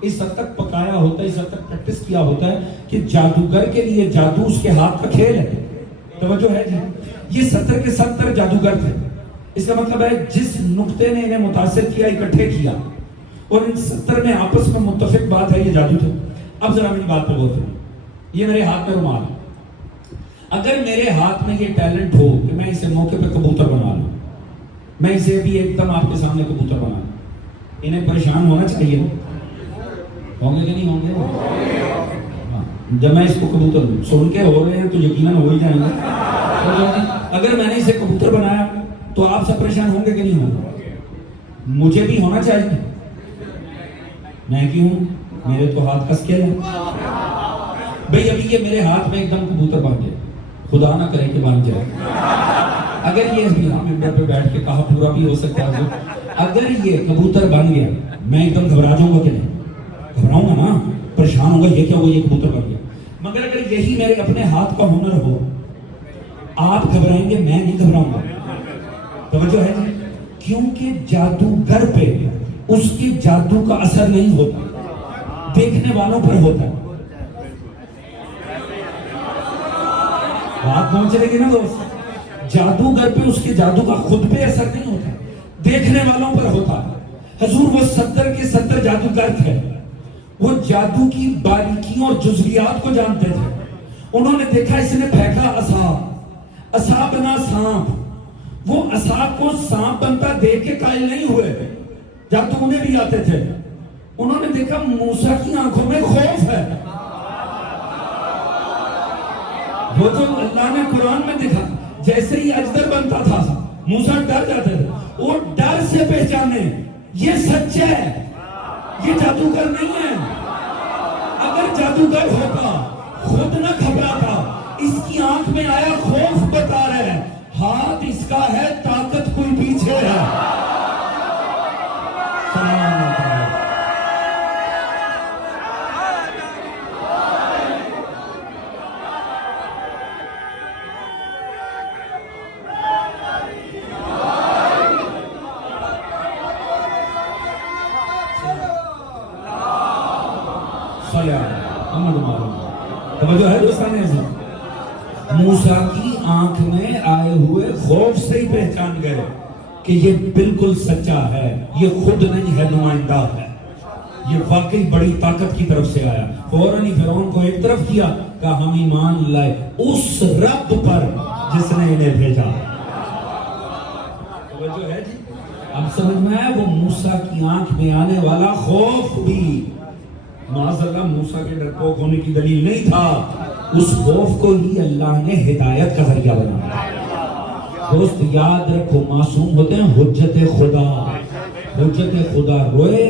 اس حد تک پکایا ہوتا ہے، اس حد تک پریکٹس کیا ہوتا ہے کہ جادوگر کے لیے جادو اس کے ہاتھ کا کھیل ہے۔ توجہ ہے جی؟ یہ 70 کے 70 جادوگر تھے۔ اس کا مطلب ہے جس نقطے نے انہیں متاثر کیا اکٹھے کیا، اور ان 70 میں آپس میں متفق بات ہے یہ جادو تھے۔ اب ذرا میری بات پہ غور کریں، یہ میرے ہاتھ میں رومال ہے، اگر میرے ہاتھ میں یہ ٹیلنٹ ہو کہ میں اسے موقع پہ کبوتر بنا لوں، میں اسے بھی ایک دم آپ کے سامنے کبوتر بنا لوں، انہیں پریشان ہونا چاہیے، ہوں گے کہ نہیں ہوں گے؟ جب میں اس کو کبوتر سن کے ہو رہے ہیں تو یقیناً ہو ہی جائیں گے۔ اگر میں نے اسے کبوتر بنایا تو آپ سب پریشان ہوں گے کہ نہیں ہوں گے؟ مجھے بھی ہونا چاہیے، میں کیوں؟ میرے تو ہاتھ کا سکیل ہے۔ بھئی ابھی یہ میرے ہاتھ میں ایک دم کبوتر بن گیا، خدا نہ کرے کہ بن جائے، اگر یہ ممبر پہ بیٹھ کے کہا پورا بھی ہو سکتا ہے، اگر یہ کبوتر بن گیا میں ایک دم گھبرا جاؤں گا کہ نہیں؟ گھبراؤں گا نا، پریشان ہوگا یہ کیا ہوا یہ کبوتر بن گیا۔ مگر اگر یہی میرے اپنے ہاتھ کا ہنر ہو، آپ گھبرائیں گے میں نہیں گھبراؤں گا۔ توجہ ہے جی؟ کیونکہ جادوگر پہ اس کے جادو کا اثر نہیں ہوتا، دیکھنے والوں پر ہوتا ہے۔ بات پہنچ رہی ہے نا دوست؟ جادوگر پہ اس کے جادو کا خود پہ اثر نہیں ہوتا، دیکھنے والوں پر ہوتا۔ حضور وہ 70 کے 70 جادوگر تھے، وہ جادو کی باریکیوں اور جزویات کو جانتے تھے۔ انہوں نے دیکھا اس نے پھینکا عصا، عصا بنا سانپ، وہ عصا کو سانپ بنتا دیکھ کے قائل نہیں ہوئے، جادو انہیں بھی آتے تھے۔ انہوں نے دیکھا موسیٰ کی آنکھوں میں خوف ہے، وہ تو اللہ نے قرآن میں دکھا، جیسے ہی اجدر بنتا تھا موسیٰ ڈر جاتے تھے، وہ ڈر سے پہچانے یہ سچ ہے، یہ جادوگر نہیں ہے۔ اگر جادوگر ہوتا خود نہ گھبراتا، اس کی آنکھ میں آیا خوف بتا رہے ہیں، ہاتھ اس کا ہے طاقت کوئی پیچھے ہے۔ توجہ ہے دوستان عزیز، موسیٰ کی آنکھ میں آئے ہوئے خوف سے ہی پہچان گئے کہ یہ بالکل سچا ہے، یہ خود نہیں ہے، نمائندہ ہے، یہ واقعی بڑی طاقت کی طرف سے آیا۔ فوراً ہی فرعون کو ایک طرف کیا، کہا ہم ایمان لائے اس رب پر جس نے انہیں بھیجا۔ توجہ ہے جی؟ اب سمجھ میں آیا وہ موسیٰ کی آنکھ میں آنے والا خوف بھی معاذ اللہ موسیٰ کے ڈرپوک ہونے کی دلیل نہیں تھا، اس خوف کو ہی اللہ نے ہدایت کا ذریعہ بنایا۔ دوست یاد رکھو، معصوم ہوتے ہیں حجت خدا، حجت خدا روئے،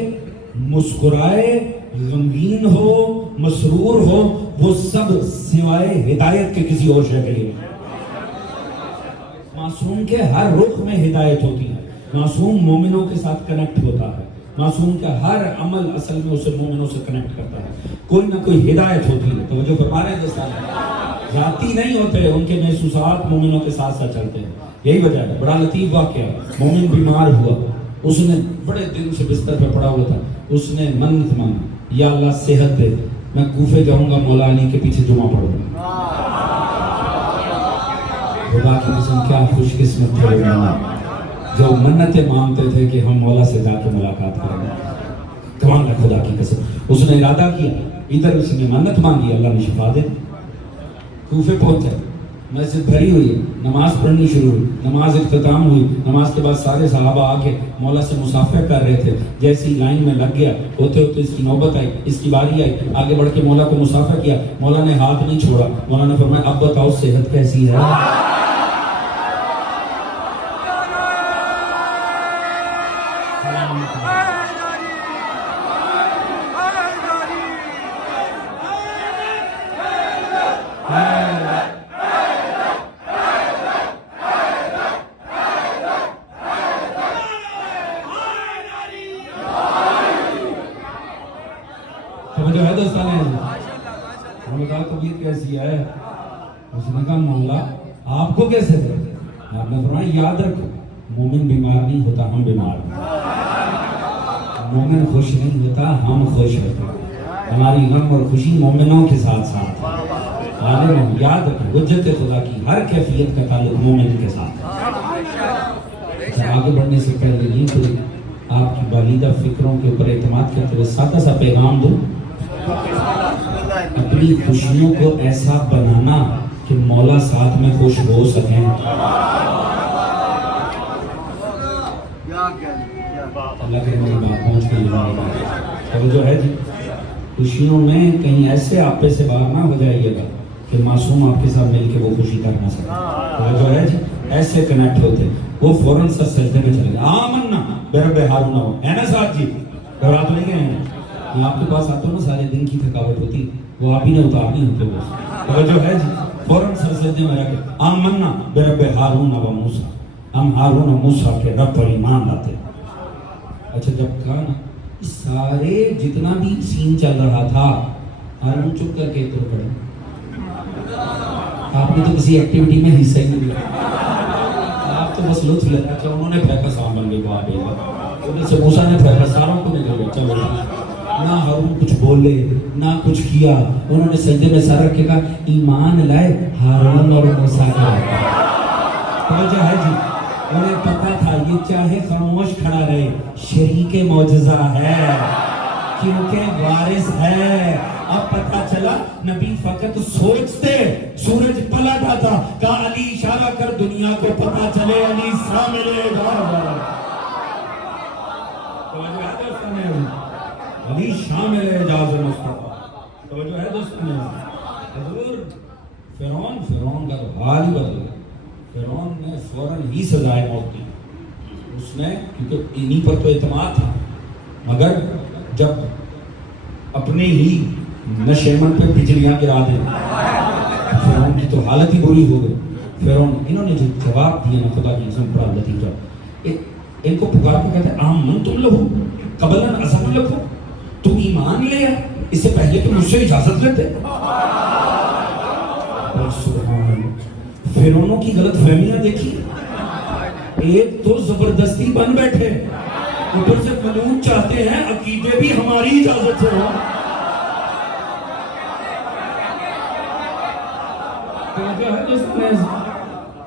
مسکرائے، غمگین ہو، مسرور ہو، وہ سب سوائے ہدایت کے کسی اور شے کے لیے۔ معصوم کے ہر رخ میں ہدایت ہوتی ہے، معصوم مومنوں کے ساتھ کنیکٹ ہوتا ہے، معصوم کا ہر عمل اصل میں اسے مومنوں سے کنیکٹ کرتا ہے، کوئی نہ کوئی ہدایت ہوتی ہے۔ توجہ فرما رہے ہیں دوستان، ذاتی نہیں ہوتے، ان کے محسوسات مومنوں کے ساتھ ساتھ چلتے ہیں۔ یہی وجہ ہے، بڑا لطیف واقعہ، مومن بیمار ہوا، اس نے بڑے دن سے بستر پہ پڑا ہوا تھا، اس نے منت مانگا، یا اللہ صحت دے، میں کوفے جاؤں گا، مولا علی کے پیچھے جمعہ پڑھوں گا۔ خدا کی قسم کیا خوش قسمت تھے مومن جو منتیں مانگتے تھے کہ ہم مولا سے جا کے ملاقات کریں گے۔ کمال ہے خدا کی قسم، اس نے ارادہ کیا، ادھر اس نے منت مانگی، اللہ نے شفا دے۔ کوفے پہنچے، مسجد بھری ہوئی، نماز پڑھنی شروع ہوئی، نماز اختتام ہوئی، نماز کے بعد سارے صحابہ آگے مولا سے مصافحہ کر رہے تھے، جیسی لائن میں لگ گیا، ہوتے ہوتے اس کی نوبت آئی، اس کی باری آئی، آگے بڑھ کے مولا کو مصافحہ کیا، مولا نے ہاتھ نہیں چھوڑا، مولا نے فرمایا اب بتاؤ صحت کیسی ہے؟ جو ہے دوستانے ہم بتاؤ طبیعت کیسی ہے؟ اس نے کہا مولا آپ کو کیسے دے؟ آپ نے فرمایا یاد رکھو مومن بیمار نہیں ہوتا، ہم بیمار ہیں، مومن خوش نہیں ہوتا، ہم خوش ہوتے ہیں، ہماری غم اور خوشی مومنوں کے ساتھ ساتھ ہے۔ یاد رکھو حجت خدا کی ہر کیفیت کا تعلق مومن کے ساتھ ہے۔ آگے بڑھنے سے پہلے نہیں کوئی آپ کی والدہ فکروں کے اوپر اعتماد کرتے ہوئے سادہ سا پیغام دوں، اپنی خوشیوں کو ایسا بنانا کہ مولا ساتھ میں خوش ہو سکیں۔ اللہ کے میری بات پہنچ گئی ہے جو ہے جی، خوشیوں میں کہیں ایسے آپے سے باہر نہ ہو جائیے گا کہ معصوم آپ کے ساتھ مل کے وہ خوشی کر نہ سکے۔ جو ہے جی ایسے کنیکٹ ہوتے، وہ فوراً سر سجدے میں چلے گئے، آمنا برب ہارون ہو، ہے نا ساتھ جی؟ گھبرا تو نہیں گئے ہیں؟ یہ آپ کے پاس آتے ہو نا سارے دن کی تھکاوٹ ہوتی، وہ آپ ہی نے اتارنی ہوتے وہ جو ہے جی، فوراً سر سجدے میں رکھے، آمنا برب ہارون و موسیٰ، ہم ہارون و موسیٰ کے رب پر ایمان لاتے۔ اچھا جب کہا نا سارے جتنا بھی سین چل رہا تھا، ہارون چپ کر کے تو پڑے، آپ نے تو کسی ایکٹیویٹی میں حصہ ہی نہیں لیا، آپ تو بس لطف لیتا۔ اچھا انہوں نے پھینکا سامان بن گیا، انہیں سے موسیٰ نے پھینکا، ساروں کو نکل گیا، چلو نہ ہارون کچھ بولے نہ کچھ کیا، انہوں نے سجدے میں سر رکھ کے کہا ایمان لائے ہارون اور موسیٰ کا۔ توجہ ہے جی، انہیں پتا تھا یہ چاہے خاموش کھڑا رہے شریک معجزہ ہے کیونکہ وارث ہے۔ اب پتا چلا نبی فقط سوچتے سورج پلٹ آتا، کہا علی اشارہ کر دنیا کو پتا چلے علی شامل ہے، علی شامل اعجاز مصطفیٰ۔ توجہ ہے دوستوں، حضور فرعون کا تو حال ہی بدل گیا، فرعون نے فوراً ہی سزائے موت دی، اس نے کیونکہ انہی پر تو اعتماد تھا، مگر جب اپنے ہی نشیمن پہ بجلیاں گرا دیں، فرعون کی تو حالت ہی بری ہو گئی۔ فرعون انہوں نے جو جواب دیا نا خدا کی قسم بڑا لطیف جواب، ان کو پکار کے کہتے ہیں آمنتم لہو قبل ان اذن لکم، تم ایمان لیا اس سے پہلے تو مجھ سے اجازت لیتے۔ سبحان اللہ، فرعونوں کی غلط فہمیاں دیکھی، ایک تو زبردستی بن بیٹھے، اوپر سے ملعون چاہتے ہیں عقیدے بھی ہماری اجازت سے ہو۔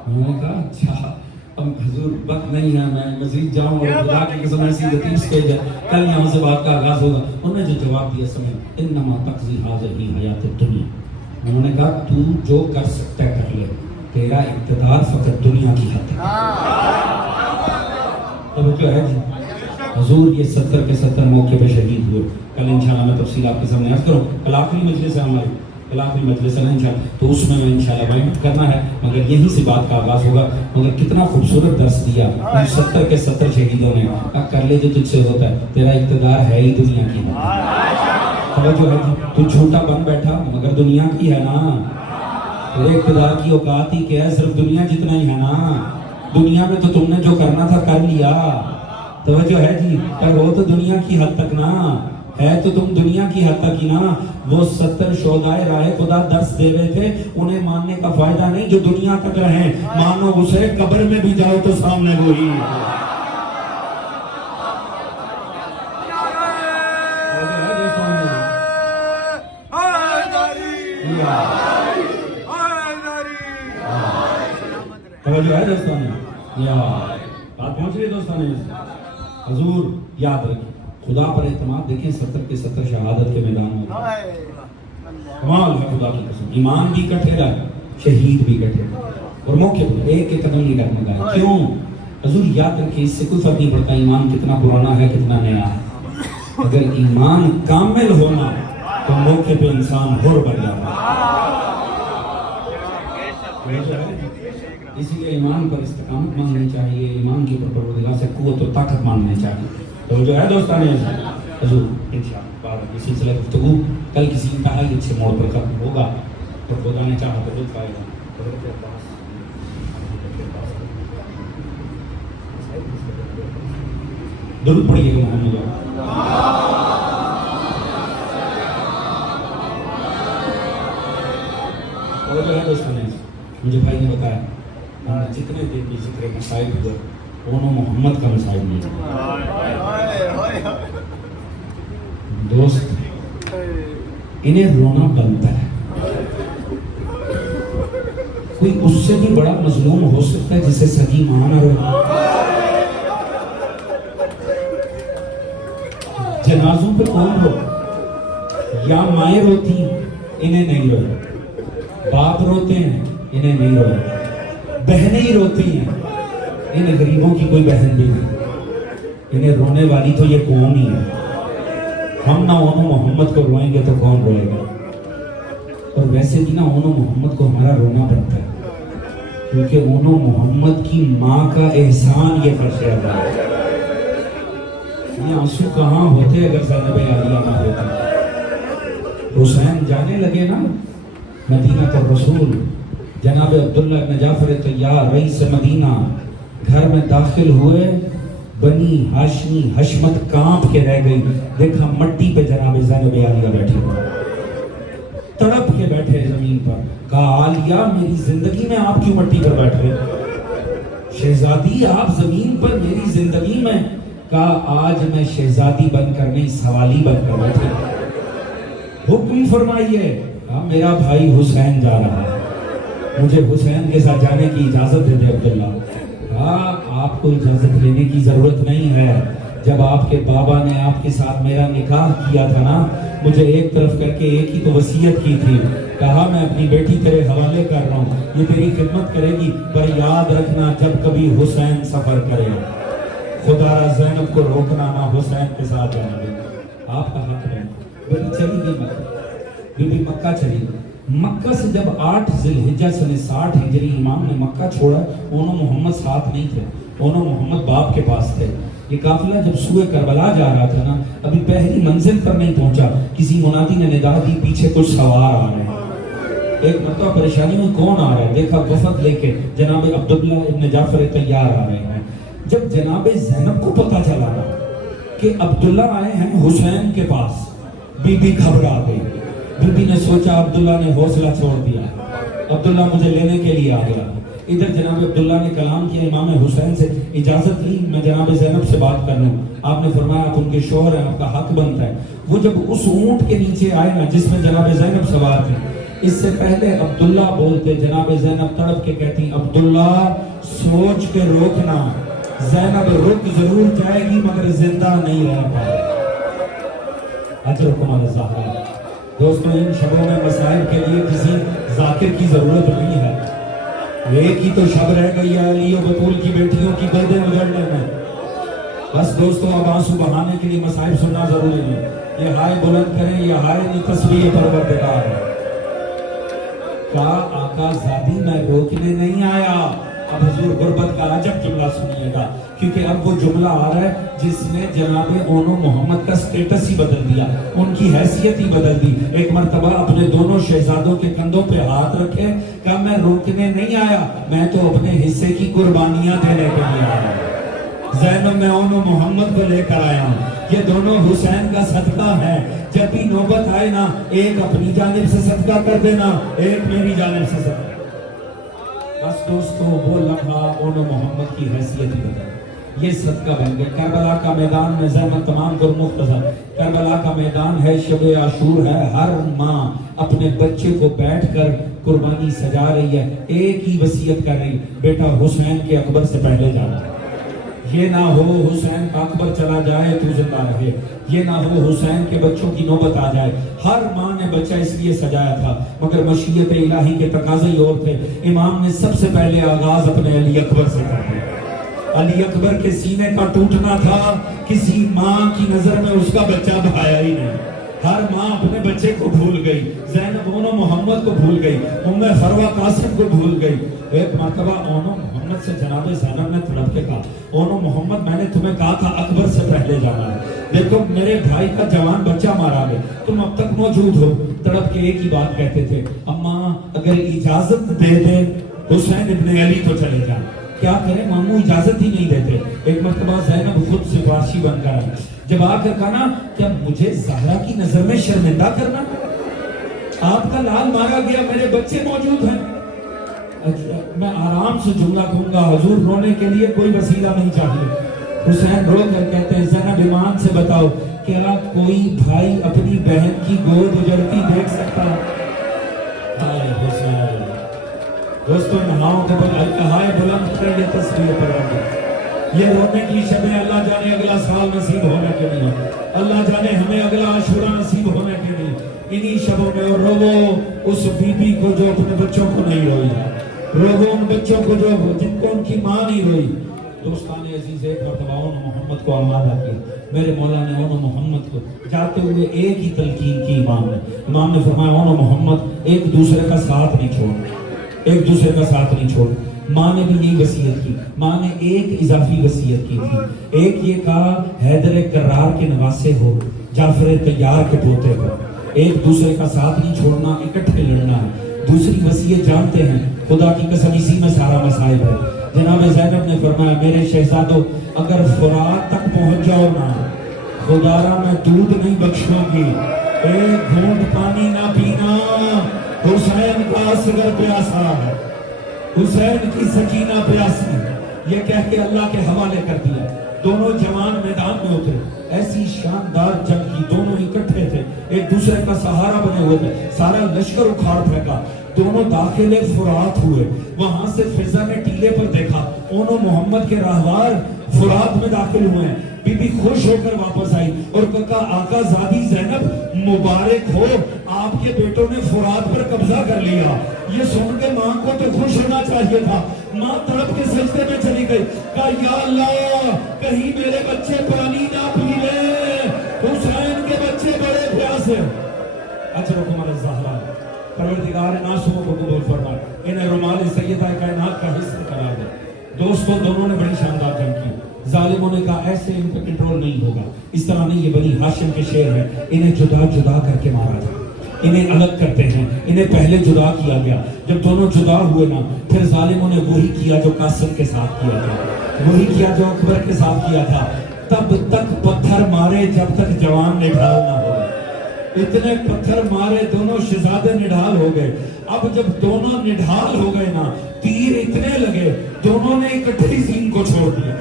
انہوں نے کہا اچھا اب حضور وقت نہیں ہے، میں مزید جاؤں اور خدا کی قسم ایسی لطیف سٹیج ہے، کل یہاں سے بات کا آغاز ہوگا. انہوں نے جو جواب دیا سمجھ انما تقضی هذه حیات الدنیا. انہوں نے کہا تو جو کر سکتا ہے کر لے، تیرا اقتدار فقط دنیا کی حد ہے. توجہ ہے جی. حضور یہ 70 کے 70 موقع پہ شہید ہوئے. کل انشاءاللہ میں تفصیل آپ کے سامنے عرض کروں. کل آخری مجلس ہے ہماری، کل آخری مجلس ہے انشاءاللہ، تو اس میں انشاءاللہ بیان کرنا ہے، مگر یہیں سے بات کا آغاز ہوگا. مگر کتنا خوبصورت درس دیا ان 70 کے 70 شہیدوں نے. کر لے جو تجھ سے ہوتا ہے، تیرا اقتدار ہے ہی دنیا کی. توجہ ہے جی. تو چھوٹا بن بیٹھا مگر دنیا کی ہے نا. تیرے اقتدار کی اوقات ہی کیا ہے، صرف دنیا جتنا ہی ہے نا. دنیا میں تو تم نے جو کرنا تھا کر لیا. توجہ ہے جی. پر وہ تو دنیا کی حد تک نا ہے، تو تم دنیا کی حد تک ہی نا. وہ 70 شہدائے راہ خدا درس دے رہے تھے، انہیں ماننے کا فائدہ نہیں جو دنیا تک رہیں. مانو اسے، قبر میں بھی جاؤ تو سامنے وہی. توجہ ہے دوستان، یا بات پہنچ رہی ہے دوستان. حضور یاد رکھیں، خدا پر اعتماد. دیکھیں 70 کے 70 شہادت کے میدان میں کمال ہے خدا کی قسم. ایمان بھی کٹھے رہا، شہید بھی کٹھے رہا، اور موقع پر ایک ایک قدم نہیں کرنے کا. کیوں؟ حضور یاد رکھیں، اس سے کوئی فرق نہیں پڑتا ایمان کتنا پرانا ہے کتنا نیا ہے. اگر ایمان کامل ہونا تو موقع پہ انسان حر بن جاتا. اسی لیے ایمان پر استقامت مانگنی چاہیے، ایمان کے اوپر پروردگار سے قوت و طاقت مانگنی چاہیے. تو جو ہے دوستان حضور انشاءاللہ یہ سلسلہ گفتگو کل کسی انتہائی اچھے موڑ پر ختم ہوگا، اور خدا نے چاہا تو لطف آئے گا. درود پڑھیے گا محمد. اور جو ہے دوستان مجھے بھائی نے بتایا جتنے دن کی ذکر مسائل ہوئے انہوں محمد کا مسائل نہیں. دوست انہیں رونا بنتا ہے. کوئی اس سے بھی بڑا مظلوم ہو سکتا ہے جسے سگی ماں نہ روئے. جنازوں پہ کون رو؟ یا مائیں روتی انہیں نہیں روئے، باپ روتے ہیں انہیں نہیں روئے، بہنیں ہی روتی ہیں، انہیں غریبوں کی کوئی بہن بھی نہیں. انہیں رونے والی تو یہ قوم ہی ہے. ہم نہ اونو محمد کو روئیں گے تو کون روئے گا؟ اور ویسے بھی نہ اونو محمد کو ہمارا رونا پڑتا ہے، کیونکہ اونو محمد کی ماں کا احسان یہ فرش ہے. یہ آنسو کہاں ہوتے اگر زینب عالیہ نہ ہوتی. حسین جانے لگے نا مدینہ الرسول، جناب عبداللہ ابن جعفر طیار رئیس مدینہ گھر میں داخل ہوئے، بنی ہاشمی حشمت کانپ کے رہ گئی. دیکھا مٹی پہ جناب زینب عالیہ بیٹھے ہوئے، تڑپ کے بیٹھے زمین پر. کہا عالیہ میری زندگی میں آپ کیوں مٹی پر بیٹھ رہے؟ شہزادی آپ زمین پر میری زندگی میں. کہا آج میں شہزادی بن کر نہیں سوالی بن کر بیٹھے. حکم فرمائیے. کہا میرا بھائی حسین جا رہا ہے، مجھے حسین کے ساتھ جانے کی اجازت دے دے عبداللہ. کہا آپ کو اجازت لینے کی ضرورت نہیں ہے. جب آپ کے بابا نے آپ کے ساتھ میرا نکاح کیا تھا نا، مجھے ایک طرف کر کے ایک ہی تو وصیت کی تھی. کہا میں اپنی بیٹی تیرے حوالے کر رہا ہوں، یہ تیری خدمت کرے گی، پر یاد رکھنا جب کبھی حسین سفر کرے خدا را زینب کو روکنا نہ حسین کے ساتھ جانا دے. آپ کا حق ہے. چلی گئی مکہ، بی بی مکہ چلی گئی. مکہ سے جب 8 ذی الحجہ سنہ 60 ہجری امام نے مکہ چھوڑا، اونو محمد ساتھ نہیں تھے، اونو محمد باپ کے پاس تھے. یہ قافلہ جب سوئے کربلا جا رہا تھا نا، ابھی پہلی منزل پر نہیں پہنچا، کسی منادی نے ندا دی پیچھے کچھ سوار آ رہے ہیں. ایک مرتبہ پریشانی میں کون آ رہا ہے؟ دیکھا وفد لے کے جناب عبداللہ ابن جعفر طیار آ رہے ہیں. جب جناب زینب کو پتہ چلا کہ عبداللہ آئے ہیں حسین کے پاس، بی بی گھبرا گئی. بی بی نے سوچا عبداللہ نے حوصلہ چھوڑ دیا، عبداللہ مجھے لینے کے لیے آ گیا. ادھر جناب عبداللہ نے کلام کیا امام حسین سے، اجازت لی میں جناب زینب سے بات کر لوں. آپ نے فرمایا آپ ان کے شوہر ہیں، آپ کا حق بنتا ہے. وہ جب اس اونٹ کے نیچے آئے نا جس میں جناب زینب سوار تھے، اس سے پہلے عبداللہ بولتے، جناب زینب تڑپ کے کہتی عبداللہ سوچ کے روکنا، زینب رک ضرور جائے گی مگر زندہ نہیں رہ پائے۔ اجرکم علی الزہرا۔ دوستو ان شبوں میں مسائل کے لیے کسی ذاکر کی ضرورت نہیں ہے، ایک ہی تو شب رہ گئی ہے علی و بطول کی بیٹیوں کی گردیں اجڑنے میں۔ بس دوستو اب آنسو بہانے کے لیے مسائل سننا ضروری ہے، یہ ہائے بلند کریں، یہ ہائے نہیں تصویر پروردگار ہے۔ کہا آقا زادی میں روکنے نہیں آیا۔ اب حضور غربت کا عجب جملہ سنیے گا، کیونکہ اب وہ جملہ آ رہا ہے جس نے جناب اونو محمد کا سٹیٹس ہی بدل دیا، ان کی حیثیت ہی بدل دی۔ ایک مرتبہ اپنے دونوں شہزادوں کے کندھوں پہ ہاتھ رکھے، کہا میں روکنے نہیں آیا، میں تو اپنے حصے کی قربانیاں دینے کے لیے آیا۔ زینب میں اونو محمد کو لے کر آیا ہوں، یہ دونوں حسین کا صدقہ ہے، جب بھی نوبت آئے نا ایک اپنی جانب سے صدقہ کر دینا، ایک میری جانب سے صدقہ۔ بس دوستو وہ لمحہ اونو محمد کی حیثیت ہی بدل، یہ صدقہ بن گیا۔ کربلا کا میدان میں زحمت تمام پر مختصر، کربلا کا میدان ہے، شب عاشور ہے، ہر ماں اپنے بچے کو بیٹھ کر قربانی سجا رہی ہے، ایک ہی وصیت کر رہی، بیٹا حسین کے اکبر سے پہلے جانا، یہ نہ ہو حسین کا اکبر چلا جائے تو زندہ رہے، یہ نہ ہو حسین کے بچوں کی نوبت آ جائے۔ ہر ماں نے بچہ اس لیے سجایا تھا، مگر مشیت الہی کے تقاضے اور تھے۔ امام نے سب سے پہلے آغاز اپنے علی اکبر سے کر دیا۔ علی اکبر کے سینے کا ٹوٹنا تھا، کسی ماں کی نظر میں اس کا بچہ بھایا ہی نہیں، ہر ماں اپنے بچے کو بھول گئی، زینب اونو محمد کو بھول گئی، ام فروہ قاسم کو بھول گئی۔ ایک مرتبہ اونو محمد سے جناب زینب نے تڑپ کے کہا، اونو محمد میں نے تمہیں کہا تھا اکبر سے پہلے جانا ہے، دیکھو میرے بھائی کا جوان بچہ مارا گیا، تم اب تک موجود ہو۔ تڑپ کے ایک ہی بات کہتے تھے، اماں اگر اجازت دے دے حسین ابن علی تو چلے جائیں۔ کیا کریں ماموں اجازت ہی نہیں دیتے۔ ایک مرتبہ زینب خود سفارشی بن کر آئی، جب آ کر کہا نا کیا مجھے زہرا کی نظر میں شرمندہ کرنا، آپ کا لال مارا گیا، میرے بچے موجود ہیں۔ میں آرام سے جملہ کہوں گا، حضور رونے کے لیے کوئی وسیلہ نہیں چاہیے۔ حسین رو کر کہتے ہیں زینب ایمان سے بتاؤ کیا کوئی بھائی اپنی بہن کی گود اجڑتی دیکھ سکتا ہے؟ ہائے حسین۔ دوستو نہاؤں کو ہائے بلند کر یہ تصویر پر، یہ رونے کی شبیں اللہ جانے اگلا سال نصیب ہونے کے لیے، اللہ جانے ہمیں اگلا عاشورہ نصیب ہونے کے لیے، انہی شبوں میں رو اس بی بی کو جو اپنے بچوں کو نہیں روئی، رو ان بچوں کو جو جن کو ان کی ماں نہیں روئی۔ دوستان عزیز ایک مرتبہ اونو محمد کو آمادہ کیا، میرے مولا نے اونو محمد کو جاتے ہوئے ایک ہی تلقین کی امام نے فرمایا اونو محمد ایک دوسرے کا ساتھ نہیں چھوڑ، ایک دوسرے کا ساتھ نہیں چھوڑ۔ ماں نے بھی یہی وصیت کی، ماں نے ایک اضافی وصیت کی تھی، ایک یہ کہا حیدر کرار کے نواسے ہو، جعفر طیار کے پوتے ہو، ایک دوسرے کا ساتھ نہیں چھوڑنا، اکٹھے لڑنا ہے۔ دوسری وصیت جانتے ہیں، خدا کی قسم اسی میں سارا مسائل ہے۔ جناب زینب نے فرمایا میرے شہزادو اگر فرات تک پہنچ جاؤ نا، خدا را میں دودھ نہیں بخشوں گی، ایک گھونٹ پانی نہ پینا، حسین کا اصغر پیاسا ہے، حسین کی سکینہ پیاسی، یہ کہہ کے اللہ کے حوالے کر دیا۔ دونوں جوان میدان میں اترے، ایسی شاندار جنگ کی، دونوں اکٹھے تھے، ایک دوسرے کا سہارا بنے ہوئے تھے، سارا لشکر اکھاڑ پھینکا، دونوں داخل فرات ہوئے، وہاں سے فضا نے ٹیلے پر دیکھا اونو محمد کے راہوار فرات میں داخل ہوئے ہیں۔ بی بی خوش ہو کر واپس آئی اور کہا آقا زادی زینب مبارک ہو، آپ کے بیٹوں نے فرات پر قبضہ کر لیا۔ یہ سن کے ماں کو تو خوش ہونا چاہیے تھا، ماں تڑپ کے سجدے میں چلی گئی، کہا یا اللہ کہیں میرے بچے پانی نہ پی لیں، حسین کے بچے بڑے پیاسے۔ اجرکم علی الزہرا، پروردگار ناسوں کو قبول فرما، انہیں رمال سیدہ کائنات کا حصہ قرار دے۔ دوستوں دونوں نے بڑی شاندار جنگ کی، ظالموں نے کہا ایسے ان پہ کنٹرول نہیں ہوگا، اس طرح نہیں، یہ بنی ہاشم کے شیر ہیں، انہیں جدا جدا کر کے مارا جائے، انہیں الگ کرتے ہیں، انہیں پہلے جدا کیا گیا۔ جب دونوں جدا ہوئے نا پھر ظالموں نے وہی کیا جو قاسم کے ساتھ کیا تھا، وہی کیا جو اکبر کے ساتھ کیا تھا، تب تک پتھر مارے جب تک جوان نڈھال نہ ہو، اتنے پتھر مارے دونوں شہزادے نڈھال ہو گئے۔ اب جب دونوں نڈھال ہو گئے نا تیر اتنے لگے دونوں نے اکٹھے زین کو چھوڑ دیا۔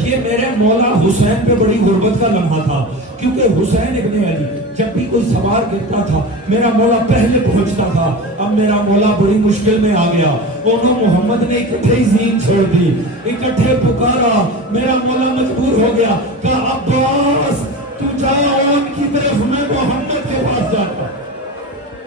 یہ میرے مولا حسین پہ بڑی غربت کا لمحہ تھا، کیونکہ حسین ابن علی جب بھی کوئی سوار گرتا تھا میرا مولا پہلے پہنچتا تھا. اب میرا مولا بڑی مشکل میں آ گیا. انہوں محمد نے اکٹھے ہی زین چھوڑ دی, اکٹھے پکارا. میرا مولا مجبور ہو گیا, کہا عباس تو جا ان کی طرف, میں محمد کے پاس جاتا.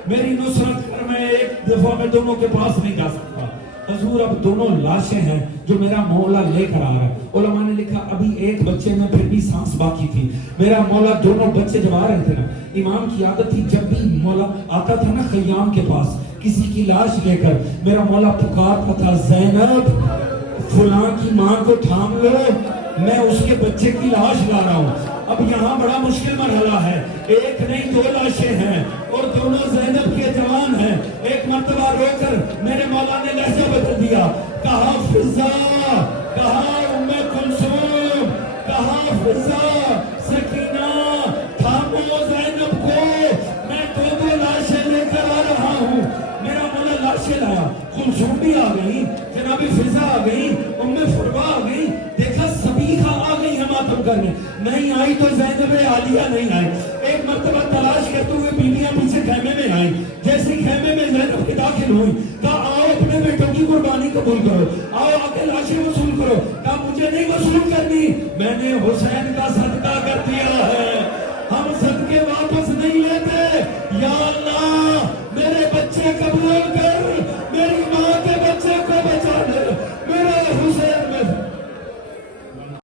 میری نصرت کر, میں ایک دفعہ میں دونوں کے پاس نہیں جا سکتا. حضور اب دونوں لاشیں ہیں جو میرا مولا لے کر آ رہا ہے. علماء نے لکھا ابھی ایک بچے میں پھر بھی سانس باقی تھی. میرا مولا دونوں بچے جب آ رہے تھے نا, امام کی عادت تھی جب بھی مولا آتا تھا نا خیام کے پاس کسی کی لاش لے کر, میرا مولا پکارتا تھا زینب فلاں کی ماں کو تھام لو, میں اس کے بچے کی لاش لا رہا ہوں. اب یہاں بڑا مشکل مرحلہ ہے, ایک نہیں دو لاشیں ہیں اور دونوں زینب کے جوان ہیں. ایک مرتبہ رو کر میرے مولا نے لہجہ بدل دیا, کہا فضا, کہا ام کلثوم, کہا فضا, سکینہ تھامو زینب کو, میں دو لاشیں لے کر آ رہا ہوں. میرا مولا لاشیں لایا, کلثوم بھی آ گئی, جنابی فضا آ گئی, ام فروا آ گئی. دیکھا سبیخہ آ گئی ہے ماتم کرنے, نہیں آئی تو زینب عالیہ نہیں آئی. ایک مرتبہ تلاش کرتے ہوئے بیویاں پیچھے خیمے میں آئیں. جیسے خیمے میں زینب کے داخل ہوئی, کہا آؤ اپنے بیٹوں کی قربانی قبول کرو, آؤ آ کے لاشیں وصول کرو. کہا مجھے نہیں وصول کرنی, میں نے حسین کا صدقہ